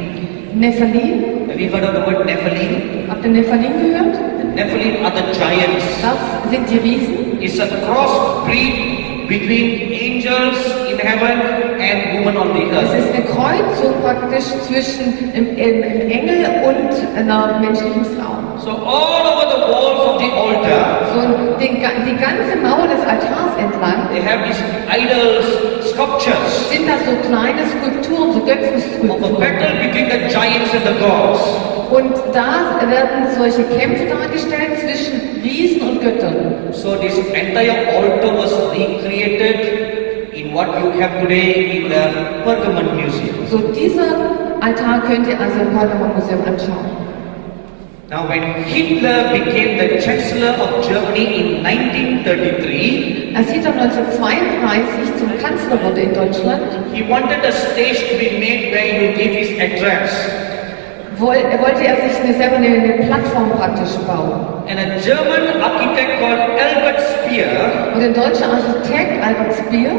Nephilim. Have you heard of the word Nephilim? Habt ihr Nephilim gehört? The Nephilim are the giants. Das sind die Riesen. It's a crossbreed between angels in heaven and women on the Es earth. ist eine Kreuzung praktisch zwischen einem Engel und einer menschlichen Frau. So all over the walls of the altar, So die ganze Mauer des Altars entlang they have these idols, sculptures sind da so kleine Skulpturen, so of a Götzenskulpturen. battle between the giants and the gods. Und da werden solche Kämpfe dargestellt zwischen Riesen und Göttern. So this entire altar was recreated in what you have today in the Pergamon Museum. So dieser Altar könnt ihr also im Pergamon Museum anschauen. Now when Hitler became the Chancellor of Germany in 1933, Als Hitler 1932 zum Kanzler wurde in Deutschland, he wanted a stage to be made where he would give his address. wollte er sich selber eine Plattform praktisch bauen. And a German architect called Albert Speer Und ein deutscher Architekt, Albert Speer,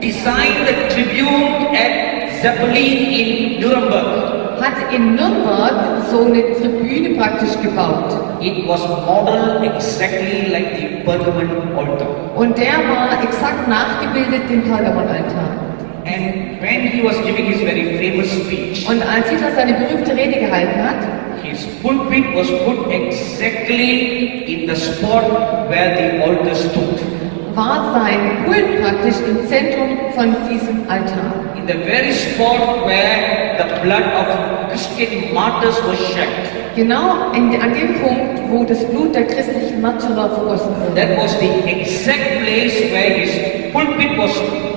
designed the tribune at Zeppelin in Nuremberg. hat in Nürnberg so eine Tribüne praktisch gebaut. It was modeled exactly like the Pergamon altar. Und der war exakt nachgebildet dem Pergamon-Altar. And when he was giving his very famous speech, Und als Hitler seine berühmte Rede gehalten hat, his pulpit was put exactly in the spot where the altar stood. war sein Pult praktisch im Zentrum von diesem Altar. In the very spot where the blood of Christian martyrs was shed. Genau an dem Punkt, wo das Blut der christlichen Märtyrer vergossen wurde. That was the exact place where his pulpit was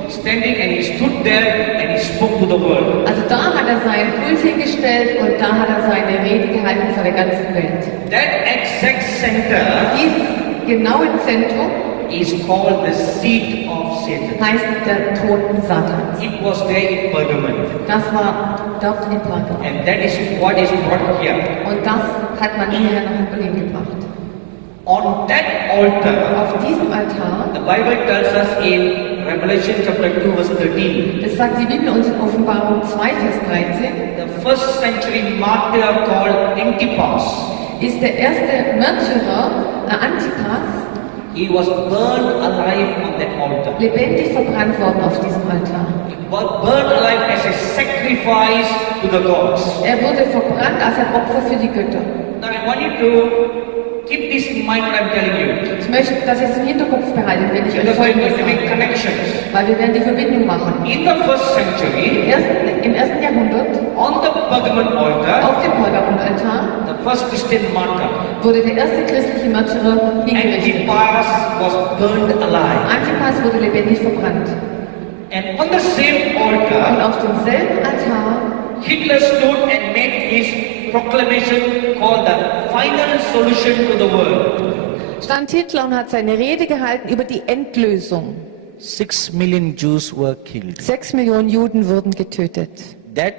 standing, and he stood there and he spoke to the world. Also da hat er seinen Pult hingestellt und da hat er seine Rede gehalten vor der ganzen Welt. That exact center Dieses genaue Zentrum is called the seat of Satan. heißt der Thron Satans. It was there in Pergamon, Das war dort in Pergamon. and that is what is brought here. Und das hat man hierher nach Berlin gebracht. On that altar, Auf diesem Altar, the Bible tells us in Revelation chapter 2 verse 13, das sagt die Bibel uns in Offenbarung 2, Vers 13, the first century martyr called Antipas, ist der erste Märtyrer, Antipas, he was burned alive on that altar. lebendig verbrannt worden auf diesem Altar. He was burned alive as a sacrifice to the gods. Er wurde verbrannt als ein Opfer für die Götter. Now I want you to keep this in mind what I'm telling you. Ich möchte, dass ihr es im Hinterkopf behaltet, wenn ich euch Because we're Folgendes going to make sage. connections. Weil wir werden die Verbindung machen. In the first century, Im ersten Jahrhundert, on the Pergamon altar, auf dem Pergamon-Altar, the first Christian martyr, wurde der erste christliche Märtyrer hingerichtet. Antipas, was burned alive. Antipas wurde lebendig verbrannt. And on the same Und altar, auf demselben Altar Hitler stood and made his proclamation called the final solution to the world. stand Hitler und hat seine Rede gehalten über die Endlösung. 6 million Jews were killed. 6 Millionen Juden wurden getötet. That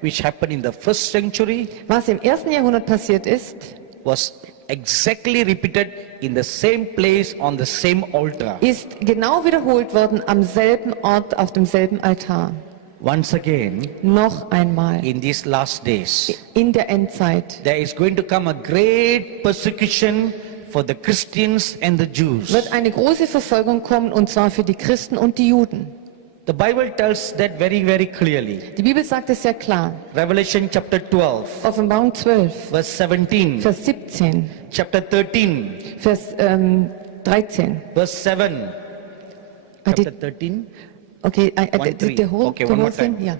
which happened in the first century Was im ersten Jahrhundert passiert ist, was exactly repeated in the same place on the same altar. ist genau wiederholt worden am selben Ort, auf demselben Altar. Once again, Noch einmal. in these last days, In der Endzeit there is going to come a great persecution for the Christians and the Jews. wird eine große Verfolgung kommen, und zwar für die Christen und die Juden. The Bible tells that very, very clearly. Die Bibel sagt es sehr klar. Revelation chapter 12, Offenbarung 12, verse 17, Vers 17, chapter 13, Vers 13. verse 7, Ah, die- chapter 13, Okay, 1:3. the whole, Okay, the one whole more time. thing? Ja.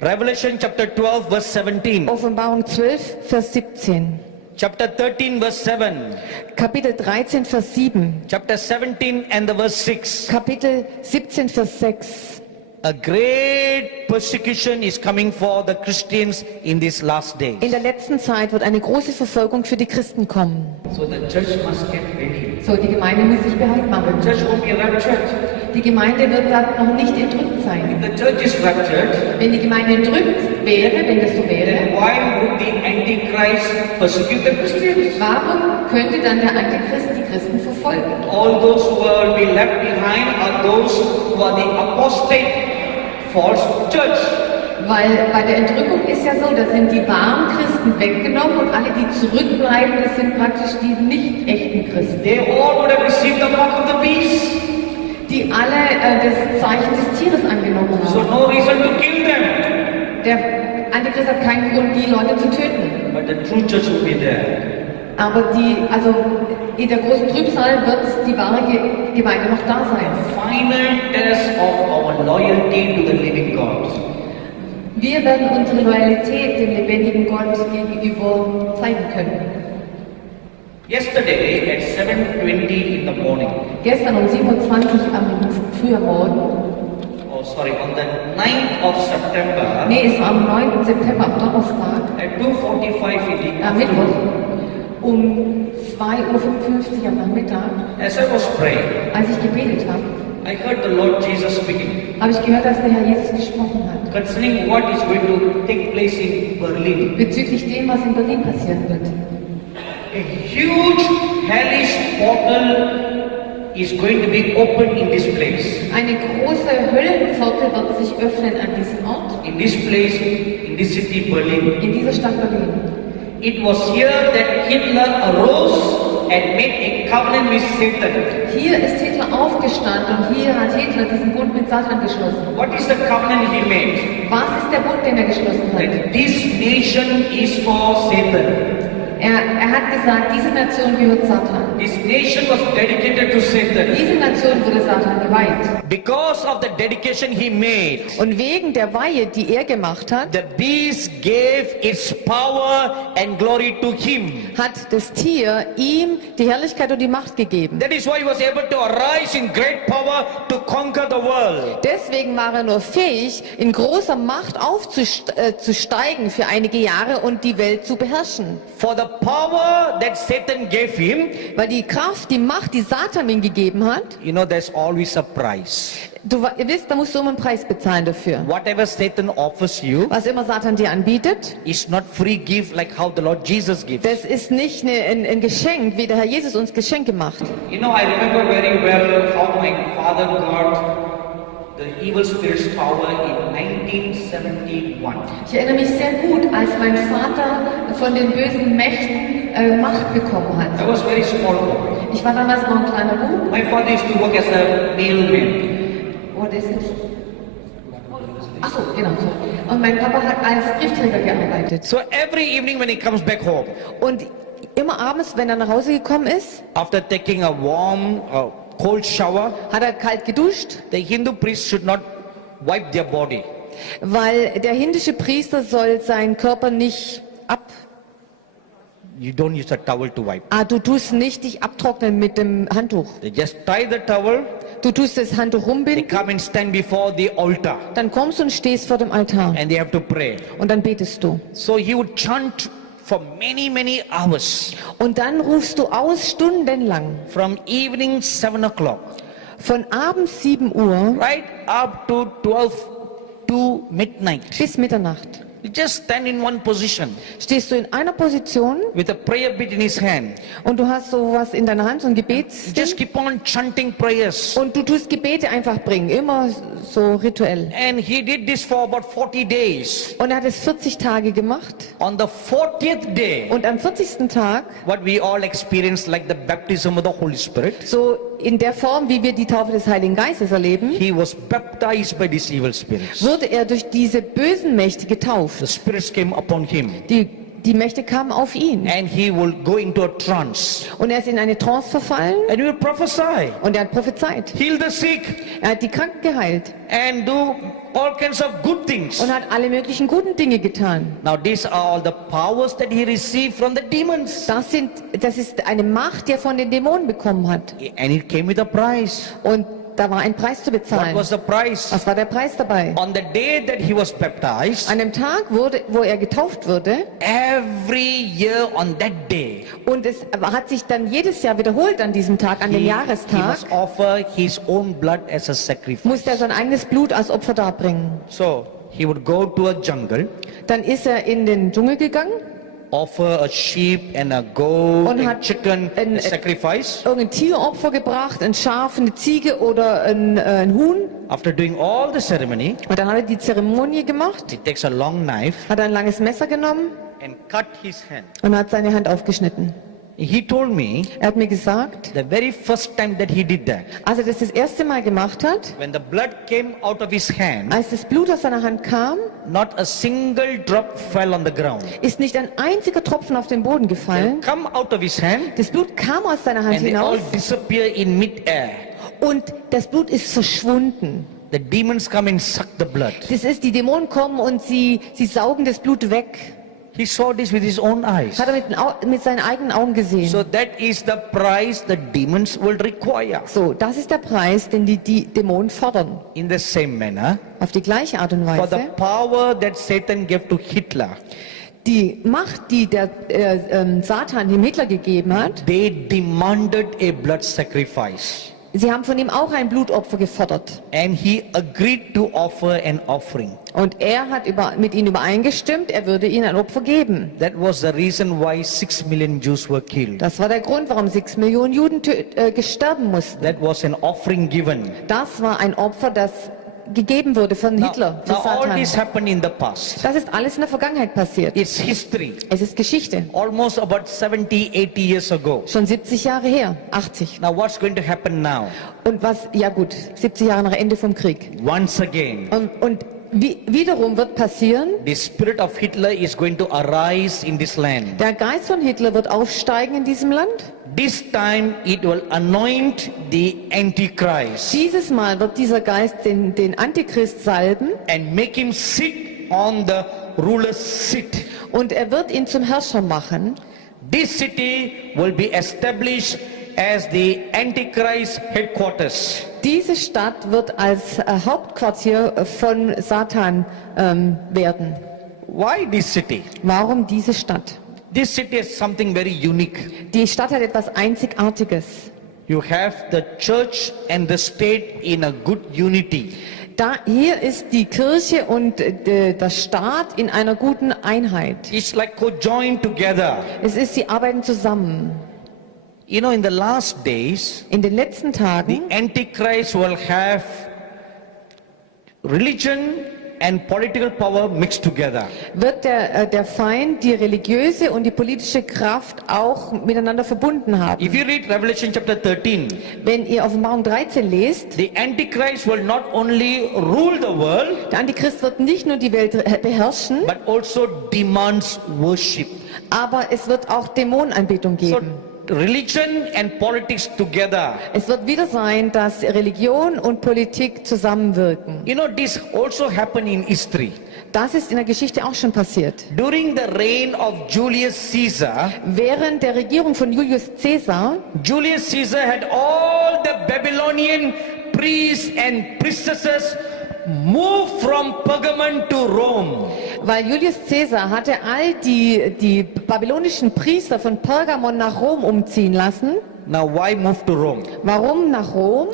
Revelation chapter 12, verse 17, Offenbarung 12, Vers 17. chapter 13, verse 7, Kapitel 13, Vers 7. chapter 17 and the verse 6. Kapitel 17, Vers 6. A great persecution is coming for the Christians in these last days. In der letzten Zeit wird eine große Verfolgung für die Christen kommen. So the church must get ready. So, die Gemeinde muss sich bereit machen. The church won't be raptured. Die Gemeinde wird da noch nicht entrückt sein. If the church is raptured, Wenn die Gemeinde entrückt wäre, wenn das so wäre, then why would the Antichrist persecute the Christians? warum könnte dann der Antichrist die Christen verfolgen? All those who will be left behind are those who are the apostate false church. Weil bei der Entrückung ist ja so, da sind die wahren Christen weggenommen und alle, die zurückbleiben, das sind praktisch die nicht echten Christen. They all would have received the mark of the beast. Die alle das Zeichen des Tieres angenommen So haben. no reason to kill them. Der Antichrist hat keinen Grund, die Leute zu töten. But the true church will be there. Aber also in der großen Trübsal wird die wahre Gemeinde noch da sein. Final test of our loyalty to the living God. Wir werden unsere Loyalität dem lebendigen Gott gegenüber zeigen können. Yesterday at 7:20 in the morning, Gestern um 27 am frühen Morgen, oh sorry, on the 9th of September, nee, es war am 9. September, am Donnerstag, at 2:45 in the am Mittwoch, afternoon, um 2:55 Uhr am Nachmittag, as I was praying, als ich gebetet habe, I heard the Lord Jesus speaking habe ich gehört, dass der Herr Jesus gesprochen hat. concerning what is going to take place in Berlin. Bezüglich dem, was in Berlin passieren wird. A huge hellish portal is going to be opened in this place. Eine große Höllenpforte wird sich öffnen an diesem Ort, In this place, in this city, Berlin. in dieser Stadt Berlin. It was here that Hitler arose and made a covenant with Satan. Hier ist Hitler aufgestanden und hier hat Hitler diesen Bund mit Satan geschlossen. What is the covenant he made? Was ist der Bund, den er geschlossen hat? That this nation is for Satan. Er hat gesagt, diese Nation gehört Satan. This nation was dedicated to Satan. Diese Nation wurde Satan geweiht. Because of the dedication he made, Und wegen der Weihe, die er gemacht hat, the beast gave its power and glory to him. hat das Tier ihm die Herrlichkeit und die Macht gegeben. That is why he was able to arise in great power to conquer the world. Deswegen war er nur fähig, in großer Macht aufzusteigen für einige Jahre und die Welt zu beherrschen. For the power that Satan gave him, Weil die Kraft, die Macht, die Satan ihm gegeben hat, you know, there's always a price. ihr wisst, da musst du immer einen Preis bezahlen dafür. Whatever Satan offers you Was immer Satan dir anbietet, is not free gift like how the Lord Jesus gives. das ist nicht ein Geschenk, wie der Herr Jesus uns Geschenke macht. You know, I remember very well how my father got the evil spirit's power in 1971. Ich erinnere mich sehr gut, als mein Vater von den bösen Mächten Macht bekommen I hat. was very small boy. Ich war damals noch ein kleiner Bub. My father used to work as a mailman. What is it? Ach so, genau so. Und mein Papa hat als Briefträger gearbeitet. So every evening when he comes back home, Und immer abends, wenn er nach Hause gekommen ist, after taking a warm, cold shower, hat er kalt geduscht, the Hindu priest should not wipe their body. weil der hindische Priester soll seinen Körper nicht You don't use a towel to wipe. du tust nicht dich abtrocknen mit dem Handtuch. They just tie the towel, Du tust das Handtuch they rumbinden, come and stand before the altar dann kommst du und stehst vor dem Altar and they have to pray. und dann betest du. So he would chant for many, many hours. Und dann rufst du aus stundenlang, From evening 7 o'clock, von abends 7 Uhr right up to 12 to midnight. bis Mitternacht. You just stand in one position Stehst du in einer Position with a prayer bit in his hand. und du hast sowas in deiner Hand, so ein You Gebetsding, just keep on chanting prayers. und du tust Gebete einfach bringen, immer so rituell. And he did this for about 40 days. Und er hat es 40 Tage gemacht On the 40th day, und am 40. Tag, what we all experience like the baptism of the Holy Spirit, so in der Form, wie wir die Taufe des Heiligen Geistes erleben, he was baptized by these evil spirits. wurde er durch diese bösen Mächte getauft. The spirits came upon him Die Mächte kamen auf ihn and he will go into a trance und er ist in eine Trance verfallen and he will prophesy, und er hat prophezeit. heal the sick Er hat die Kranken geheilt and do all kinds of good things. und hat alle möglichen guten Dinge getan. Now these are all the powers that he received from the demons. Das ist eine Macht, die er von den Dämonen bekommen hat. And it came with a price. Und da war ein Preis zu What bezahlen. was the price? Was war der Preis dabei? On the day that he was baptized, An dem Tag, wo er getauft wurde, every year on that day, und es hat sich dann jedes Jahr wiederholt an diesem Tag, an dem he Jahrestag, must offer his own blood as a sacrifice. musste er sein eigenes Blut als Opfer darbringen. So he would go to a jungle, Dann ist er in den Dschungel gegangen, offer a sheep and a goat Und and hat chicken ein- as sacrifice. irgendein Tieropfer gebracht, ein Schaf, eine Ziege oder ein Huhn. After doing all the ceremony, Und dann hat er die Zeremonie gemacht, he takes a long knife hat ein langes Messer genommen and cut his hand. und hat seine Hand aufgeschnitten. He told me Er hat mir gesagt, the very first time that he did that, als er das erste Mal gemacht hat, when the blood came out of his hand, als das Blut aus seiner Hand kam, not a single drop fell on the ground. ist nicht ein einziger Tropfen auf den Boden They gefallen. come out of his hand Das Blut kam aus seiner Hand and they all hinaus disappear in mid-air. und das Blut ist verschwunden. The demons come and suck the blood. Das ist, die Dämonen kommen und sie saugen das Blut weg. He saw this with his own eyes. Hat er mit seinen eigenen Augen gesehen. So that is the price the demons will require. So, das ist der Preis, den die Dämonen fordern. In the same manner, Auf die gleiche Art und for the Weise. power that Satan gave to Hitler, Die Macht, die der Satan dem Hitler gegeben hat, they demanded a blood sacrifice. sie haben von ihm auch ein Blutopfer gefordert. And he agreed to offer an offering. Und er hat mit ihnen übereingestimmt, er würde ihnen ein Opfer geben. That was the reason why 6 million Jews were killed. Das war der Grund, warum 6 Millionen Juden sterben mussten. That was an offering given. Das war ein Opfer, das gegeben wurde von Hitler, für Now all Satan. this happened in the past. Das ist alles in der Vergangenheit passiert. It's history. Es ist Geschichte. Almost about 70, 80 years ago. Schon 70 Jahre her, 80. Now what's going to happen now? Und was, ja gut, 70 Jahre nach Ende vom Krieg. Once again, Und wiederum wird passieren, the spirit of Hitler is going to arise in this land. der Geist von Hitler wird aufsteigen in diesem Land. This time it will anoint the Antichrist Dieses Mal wird dieser Geist den Antichrist salben and make him sit on the ruler's seat. und er wird ihn zum Herrscher machen. This city will be established as the Antichrist headquarters. Diese Stadt wird als Hauptquartier von Satan werden. Why this city? Warum diese Stadt? This city has something very unique. Die Stadt hat etwas Einzigartiges. You have the church and the state in a good unity. Hier ist die Kirche und der Staat in einer guten Einheit. It's like co-joined together. Sie arbeiten zusammen. You know, in the last days, In den letzten the Tagen Antichrist will have religion and political power mixed together. wird der Feind die religiöse und die politische Kraft auch miteinander verbunden haben. If you read Revelation chapter 13, Wenn ihr Offenbarung 13 lest, the Antichrist will not only rule the world, der Antichrist wird nicht nur die Welt beherrschen, but also demands worship. aber es wird auch Dämonenanbetung So geben. religion and politics together. Es wird wieder sein, dass Religion und Politik zusammenwirken. You know, this also happened in history. Das ist in der Geschichte auch schon passiert. During the reign of Julius Caesar, Während der Regierung von Julius Caesar Julius Caesar had all the Babylonian priests and priestesses moved from Pergamon to Rome. Weil Julius Caesar hatte all die babylonischen Priester von Pergamon nach Rom umziehen lassen. Now why move to Rome? Warum nach Rom?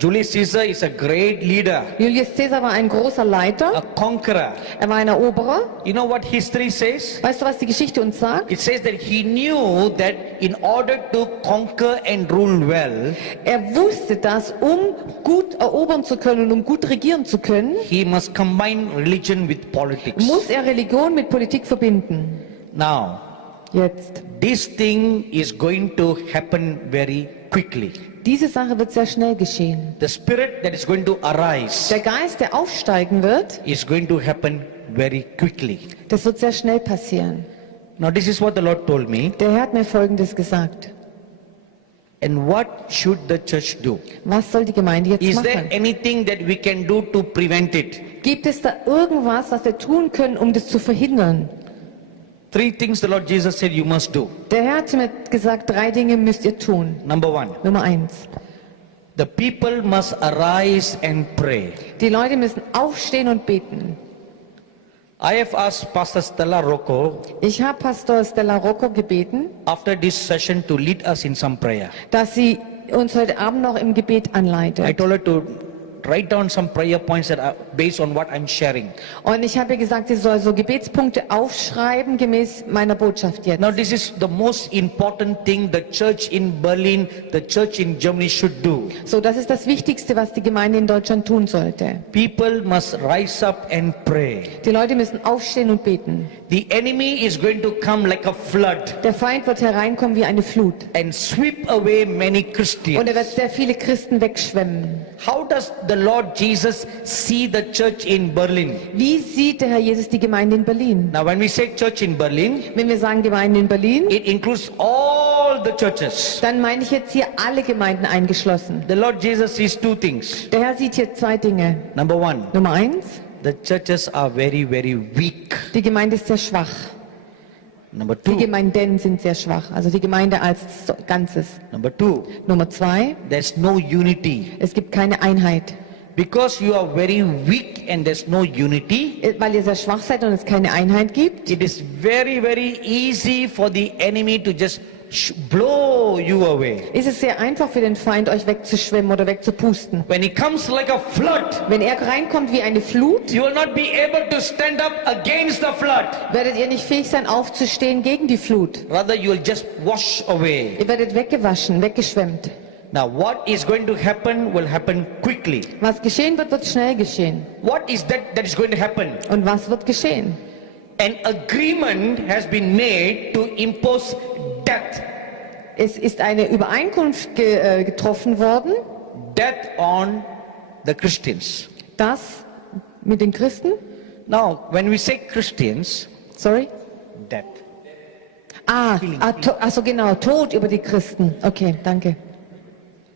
Julius Caesar is a great leader, Julius Caesar war ein großer a Leiter, conqueror. er war ein Eroberer. You know what history says? Weißt du, was die Geschichte uns sagt? It says that he knew that in order to conquer and rule well, Er wusste, dass gut erobern zu können und gut regieren zu können, he must combine religion with politics. muss er Religion mit Politik verbinden. Now, Jetzt. this thing is going to happen very quickly. Diese Sache wird sehr schnell geschehen. The spirit that is going to arise Der Geist, der aufsteigen wird, is going to happen very quickly. das wird sehr schnell passieren. Now, this is what the Lord told me. Der Herr hat mir Folgendes gesagt. And what should the church do? Was soll die Gemeinde jetzt Is there machen? anything that we can do to prevent it? Gibt es da irgendwas, was wir tun können, um das zu verhindern? 3 things the Lord Jesus said you must do. Der Herr hat zu mir gesagt, 3 Dinge müsst ihr tun. Number 1, Nummer 1. The people must arise and pray. Die Leute müssen aufstehen und beten. I have asked Pastor Stella Rocco Ich habe Pastor Stella Rocco gebeten, after this session to lead us in some prayer. dass sie uns heute Abend noch im Gebet I anleitet. told her to write down some prayer points that are based on what I'm sharing. Und ich habe ihr gesagt, sie soll so Gebetspunkte aufschreiben, gemäß meiner Botschaft jetzt. Now this is the most important thing the church in Berlin, the church in Germany should do. So, das ist das Wichtigste, was die Gemeinde in Deutschland tun sollte. People must rise up and pray. Die Leute müssen aufstehen und beten. The enemy is going to come like a flood Der Feind wird hereinkommen wie eine Flut. and sweep away many Und Christians. er wird sehr viele Christen wegschwemmen. How does the Lord Jesus see the church in Berlin? Wie sieht der Herr Jesus die Gemeinde in Berlin? Now when we say church in Berlin, Wenn wir sagen Gemeinde in Berlin, it includes all the churches. dann meine ich jetzt hier alle Gemeinden eingeschlossen. The Lord Jesus sees two things. Der Herr sieht hier zwei Dinge. Number one, Nummer eins, the churches are very, very weak. die Gemeinde ist sehr schwach. Number Die two, Gemeinden sind sehr schwach, also die Gemeinde als Ganzes. number two, Nummer zwei, there's no unity. es gibt keine Einheit. Because you are very weak and there's no unity, Weil ihr sehr schwach seid und es keine Einheit gibt, it is very, very easy for the enemy to just blow you away. ist es sehr einfach für den Feind, euch wegzuschwemmen oder wegzupusten. When he comes like a flood, Wenn er reinkommt wie eine Flut, you will not be able to stand up against the flood. werdet ihr nicht fähig sein, aufzustehen gegen die Flut. Rather, you will just wash away. Ihr werdet weggewaschen, weggeschwemmt. Now, what is going to happen will happen quickly. Was geschehen wird, wird schnell geschehen. What is that is going to happen? Und was wird geschehen? An agreement has been made to impose death. Es ist eine Übereinkunft getroffen worden, Death on the Christians. dass mit den Christen, Now, when we say Christians, sorry, death. also genau, Tod über die Christen. Okay, danke.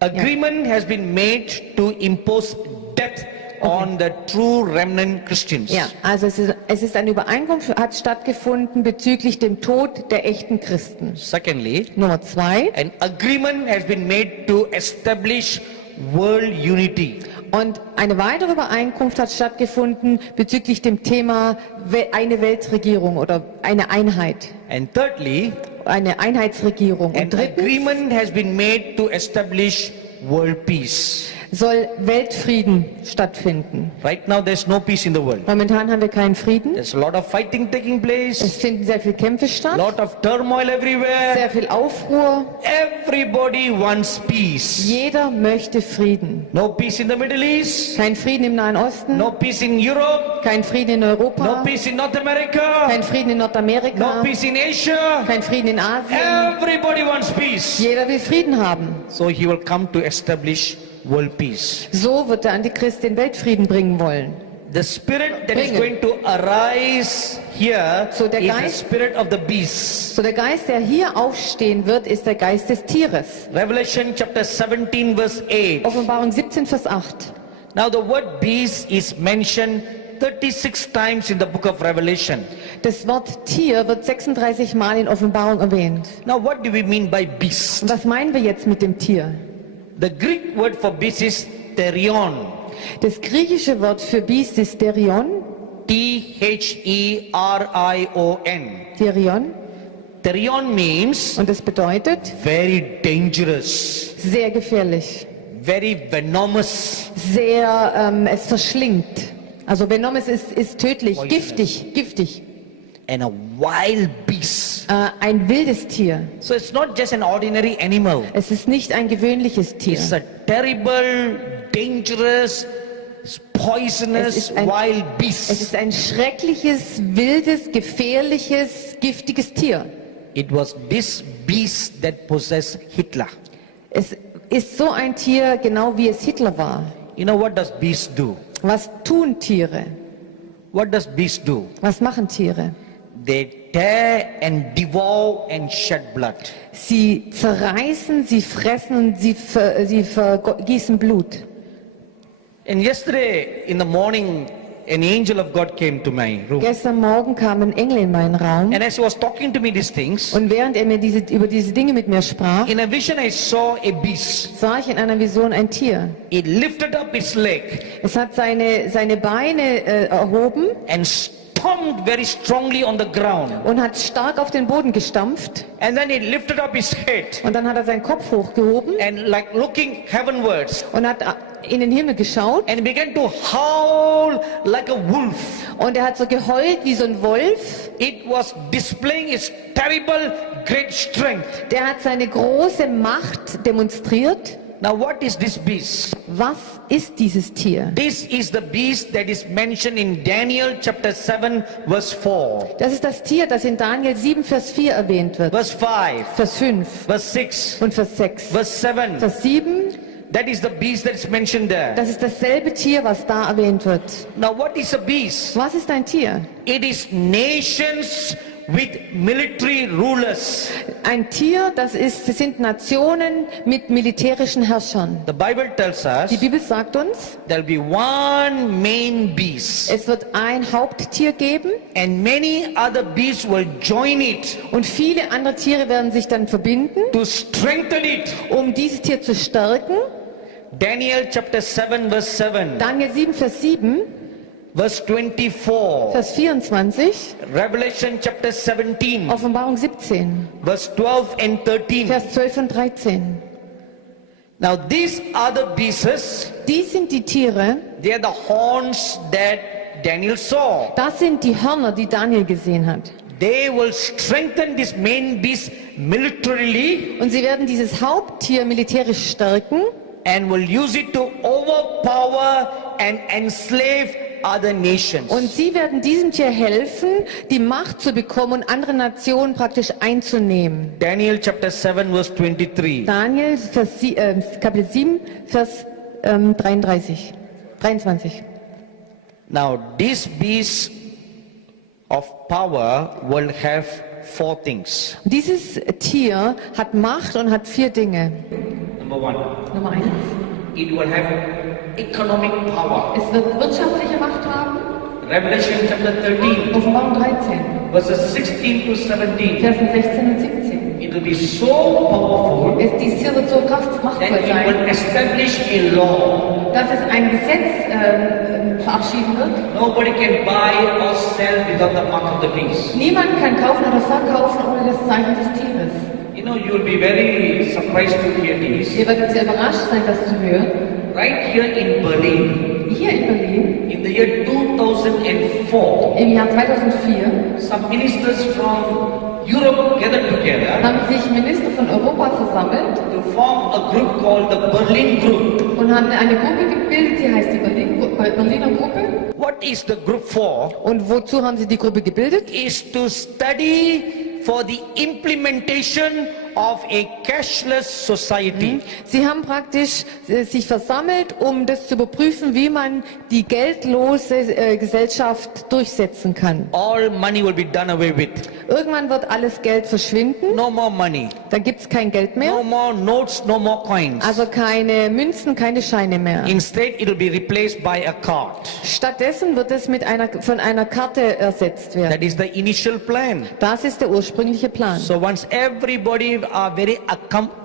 Agreement has been made to impose death on the true remnant Christians. Ja, also es ist eine Übereinkunft, hat stattgefunden bezüglich dem Tod der echten Christen. Secondly, Nummer zwei, an agreement has been made to establish world unity. und eine weitere Übereinkunft hat stattgefunden bezüglich dem Thema eine Weltregierung oder eine Einheit, And thirdly, eine Einheitsregierung. an Und drittens agreement has been made to establish world peace. soll Weltfrieden stattfinden. Right now, there's no peace in the world. Momentan haben wir keinen Frieden. There's a lot of fighting taking Es place, finden sehr viele Kämpfe a statt, lot of turmoil everywhere. sehr viel Aufruhr. Everybody wants peace. Jeder möchte Frieden. No peace in the Middle East, Kein Frieden im Nahen Osten, no peace in Europe, kein Frieden in no Europa, peace in North America, kein Frieden in no Nordamerika, peace in Asia. kein Frieden in Asien. Everybody wants peace. Jeder will Frieden haben. So he will come to establish world peace. So wird der Antichrist den Weltfrieden bringen wollen. The spirit that is Bringen. going to arise here So der is the Geist- spirit of the beast. So der Geist, der hier aufstehen wird, ist der Geist des Tieres. Revelation chapter 17 verse 8. Offenbarung 17, Vers 8. Now the word beast is mentioned 36 times in the book of Revelation. Das Wort Tier wird 36 Mal in Offenbarung erwähnt. Now what do we mean by beast? Und was meinen wir jetzt mit dem Tier? The Greek word for beast is therion. Das griechische Wort für Biest ist Therion. Therion. Therion. Therion means Und das bedeutet very dangerous, sehr gefährlich. very venomous, Sehr, es verschlingt. Also Venomous ist tödlich, Poisonous. giftig. and a wild beast. Ein wildes Tier. So it's not just an ordinary animal. Es ist nicht ein gewöhnliches Tier. It's a terrible, dangerous, poisonous, Es ist ein- wild Es beast. ist ein schreckliches, wildes, gefährliches, giftiges Tier. It was this beast that possessed Hitler. Es ist so ein Tier, genau wie es Hitler war. You know what does beast do? Was tun Tiere? What does beast do? Was machen Tiere? They tear and devour and shed blood. Sie zerreißen, sie fressen und sie vergießen Blut. And yesterday in the morning, an angel of God came to my room. Gestern Morgen kam ein Engel in meinen Raum And as he was talking to me these things, und während er mir über diese Dinge mit mir sprach, in a vision I saw a beast. sah ich in einer Vision ein Tier. It lifted up its leg Es hat seine Beine erhoben and stomped very strongly on the ground. und hat stark auf den Boden gestampft. And then it lifted up its head Und dann hat er seinen Kopf hochgehoben and like looking heavenwards und hat in den Himmel geschaut. and began to howl like a wolf. Und er hat so geheult wie so ein Wolf. It was displaying its terrible great strength. Der hat seine große Macht demonstriert. Now what is this beast? Was ist dieses Tier? This is the beast that is mentioned in Daniel chapter 7 verse 4, Das ist das Tier, das in Daniel 7, Vers 4 erwähnt wird. verse 5, Vers 5 verse 6, und Vers 6. verse 7. Vers 7, That is the beast that is mentioned there. das ist dasselbe Tier, was da erwähnt wird. Now what is a beast? Was ist ein Tier? It is nations with military rulers. Ein Tier, das sind Nationen mit militärischen Herrschern. The Bible tells us Die Bibel sagt uns, there will be one main beast es wird ein Haupttier geben and many other beasts will join it und viele andere Tiere werden sich dann verbinden, to strengthen it. um dieses Tier zu stärken. Daniel chapter 7 verse 7, Daniel 7, Vers 7, verse 24, Vers 24, Revelation chapter 17 Offenbarung 17, verse 12 and 13. Vers 12 und 13. Now these other beasts, Die sind die Tiere, they are the horns that Daniel saw. das sind die Hörner, die Daniel gesehen hat. They will strengthen this main beast militarily Und sie werden dieses Haupttier militärisch stärken and will use it to overpower and enslave other nations. und sie werden diesem Tier helfen, die Macht zu bekommen und andere Nationen praktisch einzunehmen. Daniel chapter 7 verse 23. Daniel Kapitel 7, Vers 23. Now this beast of power will have four things. Dieses Tier hat Macht und hat 4 Dinge. Number one, Nummer 1. it will have economic power. Es wird wirtschaftliche Macht haben. Revelation chapter 13 Offenbarung 13, verses 16 to 17. Versen 16 und 17. It will be so powerful Dieses Tier wird so machtvoll that it will sein, establish a law. dass es ein Gesetz verabschieden wird. Nobody can buy or sell without the mark of the beast. Niemand kann kaufen oder verkaufen ohne das Zeichen des Tieres. You know, you will be very surprised to hear this. Ihr werdet sehr überrascht sein, das zu hören. Right here in Berlin, Hier in Berlin, in the year 2004, im Jahr 2004, some ministers from Europe gathered together haben sich Minister von Europa versammelt to form a group called the Berlin Group. und haben eine Gruppe gebildet, die heißt die Berliner Gruppe. What is the group for? Und wozu haben sie die Gruppe gebildet? Is to study for the implementation of a cashless society. Sie haben praktisch sich versammelt, um das zu überprüfen, wie man die geldlose Gesellschaft durchsetzen kann. All money will be done away with. Irgendwann wird alles Geld verschwinden, No more money. dann gibt es kein Geld mehr, No more notes, no more coins. also keine Münzen, keine Scheine mehr. Instead, it will be replaced by a card. Stattdessen wird es von einer Karte ersetzt werden. That is the initial plan. Das ist der ursprüngliche Plan. So once everybody are very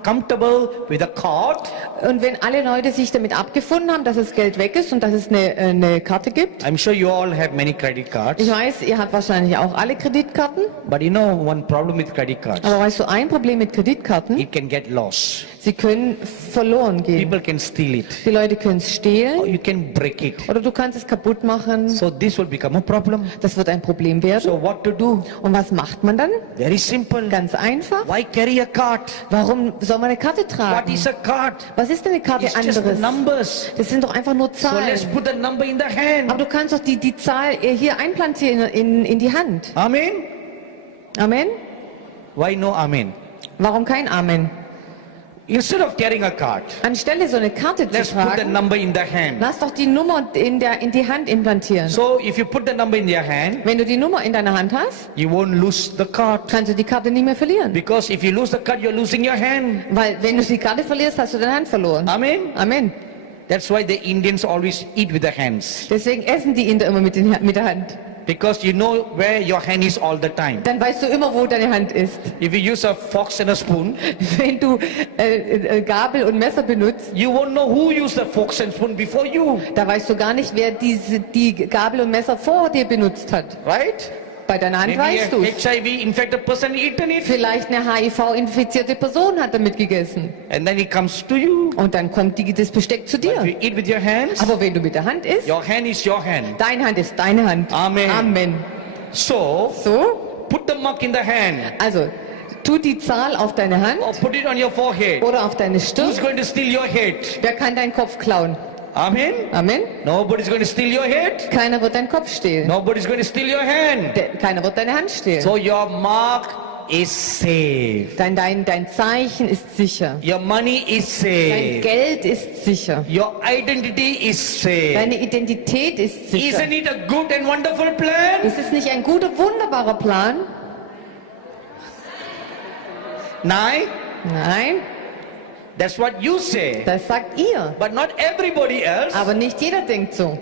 comfortable with a card, Und wenn alle Leute sich damit abgefunden haben, dass das Geld weg ist und dass es eine Karte gibt, I'm sure you all have many credit cards. ich weiß, ihr habt wahrscheinlich auch alle Kreditkarten, But you know one problem with credit cards, aber weißt du, ein Problem mit Kreditkarten, it can get lost. sie können verloren gehen. People can steal it. Die Leute können es Or stehlen you can break it. oder du kannst es kaputt machen. So this will become a problem. Das wird ein Problem werden. So what to do? Und was macht man dann? Very simple. Ganz einfach. Why carry a card? Warum soll man eine Karte What tragen? is a card? Was ist denn eine Karte It's just anderes? numbers. Das sind doch einfach nur So let's Zahlen. put the number in the hand. Aber du kannst doch die Zahl hier einplantieren in die Hand. Amen? Amen? Why no amen? Warum kein Amen? Instead of carrying a card, Anstelle so eine Karte zu let's put the tragen, number in the hand. lass doch die Nummer in die Hand implantieren. So if you put the number in your hand, Wenn du die Nummer in deiner Hand hast, you won't lose the card. kannst du die Karte nie mehr verlieren. Because if you lose the card, you're losing your hand. Weil wenn du die Karte verlierst, hast du deine Hand verloren. Amen? Amen. That's why the Indians always eat with their hands. Deswegen essen die Inder immer mit der Hand. Because you know where your hand is all the time. Dann weißt du immer, wo deine Hand ist. If you use a fork and a spoon, Wenn du Gabel und Messer benutzt, you won't know who used the forks and spoon before you. da weißt du gar nicht, wer die Gabel und Messer vor dir benutzt hat. Right? Bei deiner Hand Maybe weißt du es. a HIV-infected person eaten it. Vielleicht eine HIV-infizierte Person hat damit gegessen. And then it comes to you. Und dann kommt das Besteck zu If you dir. eat with your hands, Aber wenn du mit der Hand isst, your hand is your hand. deine Hand ist deine Hand. Amen. Amen. So, So, put the mark in the hand. also, tu die Zahl auf deine Hand Or put it on your forehead. oder auf deine Stirn. Who's going to steal your head? Wer kann deinen Kopf klauen? Amen. Amen. Nobody's going to steal your head. Keiner wird deinen Kopf stehlen. Nobody's going to steal your hand. Keiner wird deine Hand stehlen. So your mark is safe. Dein Zeichen ist sicher. Your money is Dein safe. Geld ist sicher. Your identity is safe. Deine Identität ist sicher. Isn't it a good and wonderful plan? Ist es nicht ein guter, wunderbarer Plan? Nein? Nein, That's what you say. das sagt ihr. But not everybody else. Aber nicht jeder denkt so.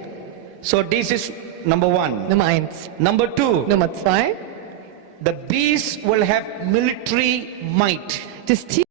So this is number one. Nummer 1. Number two, Nummer 2. the beast will have military might. Das Tier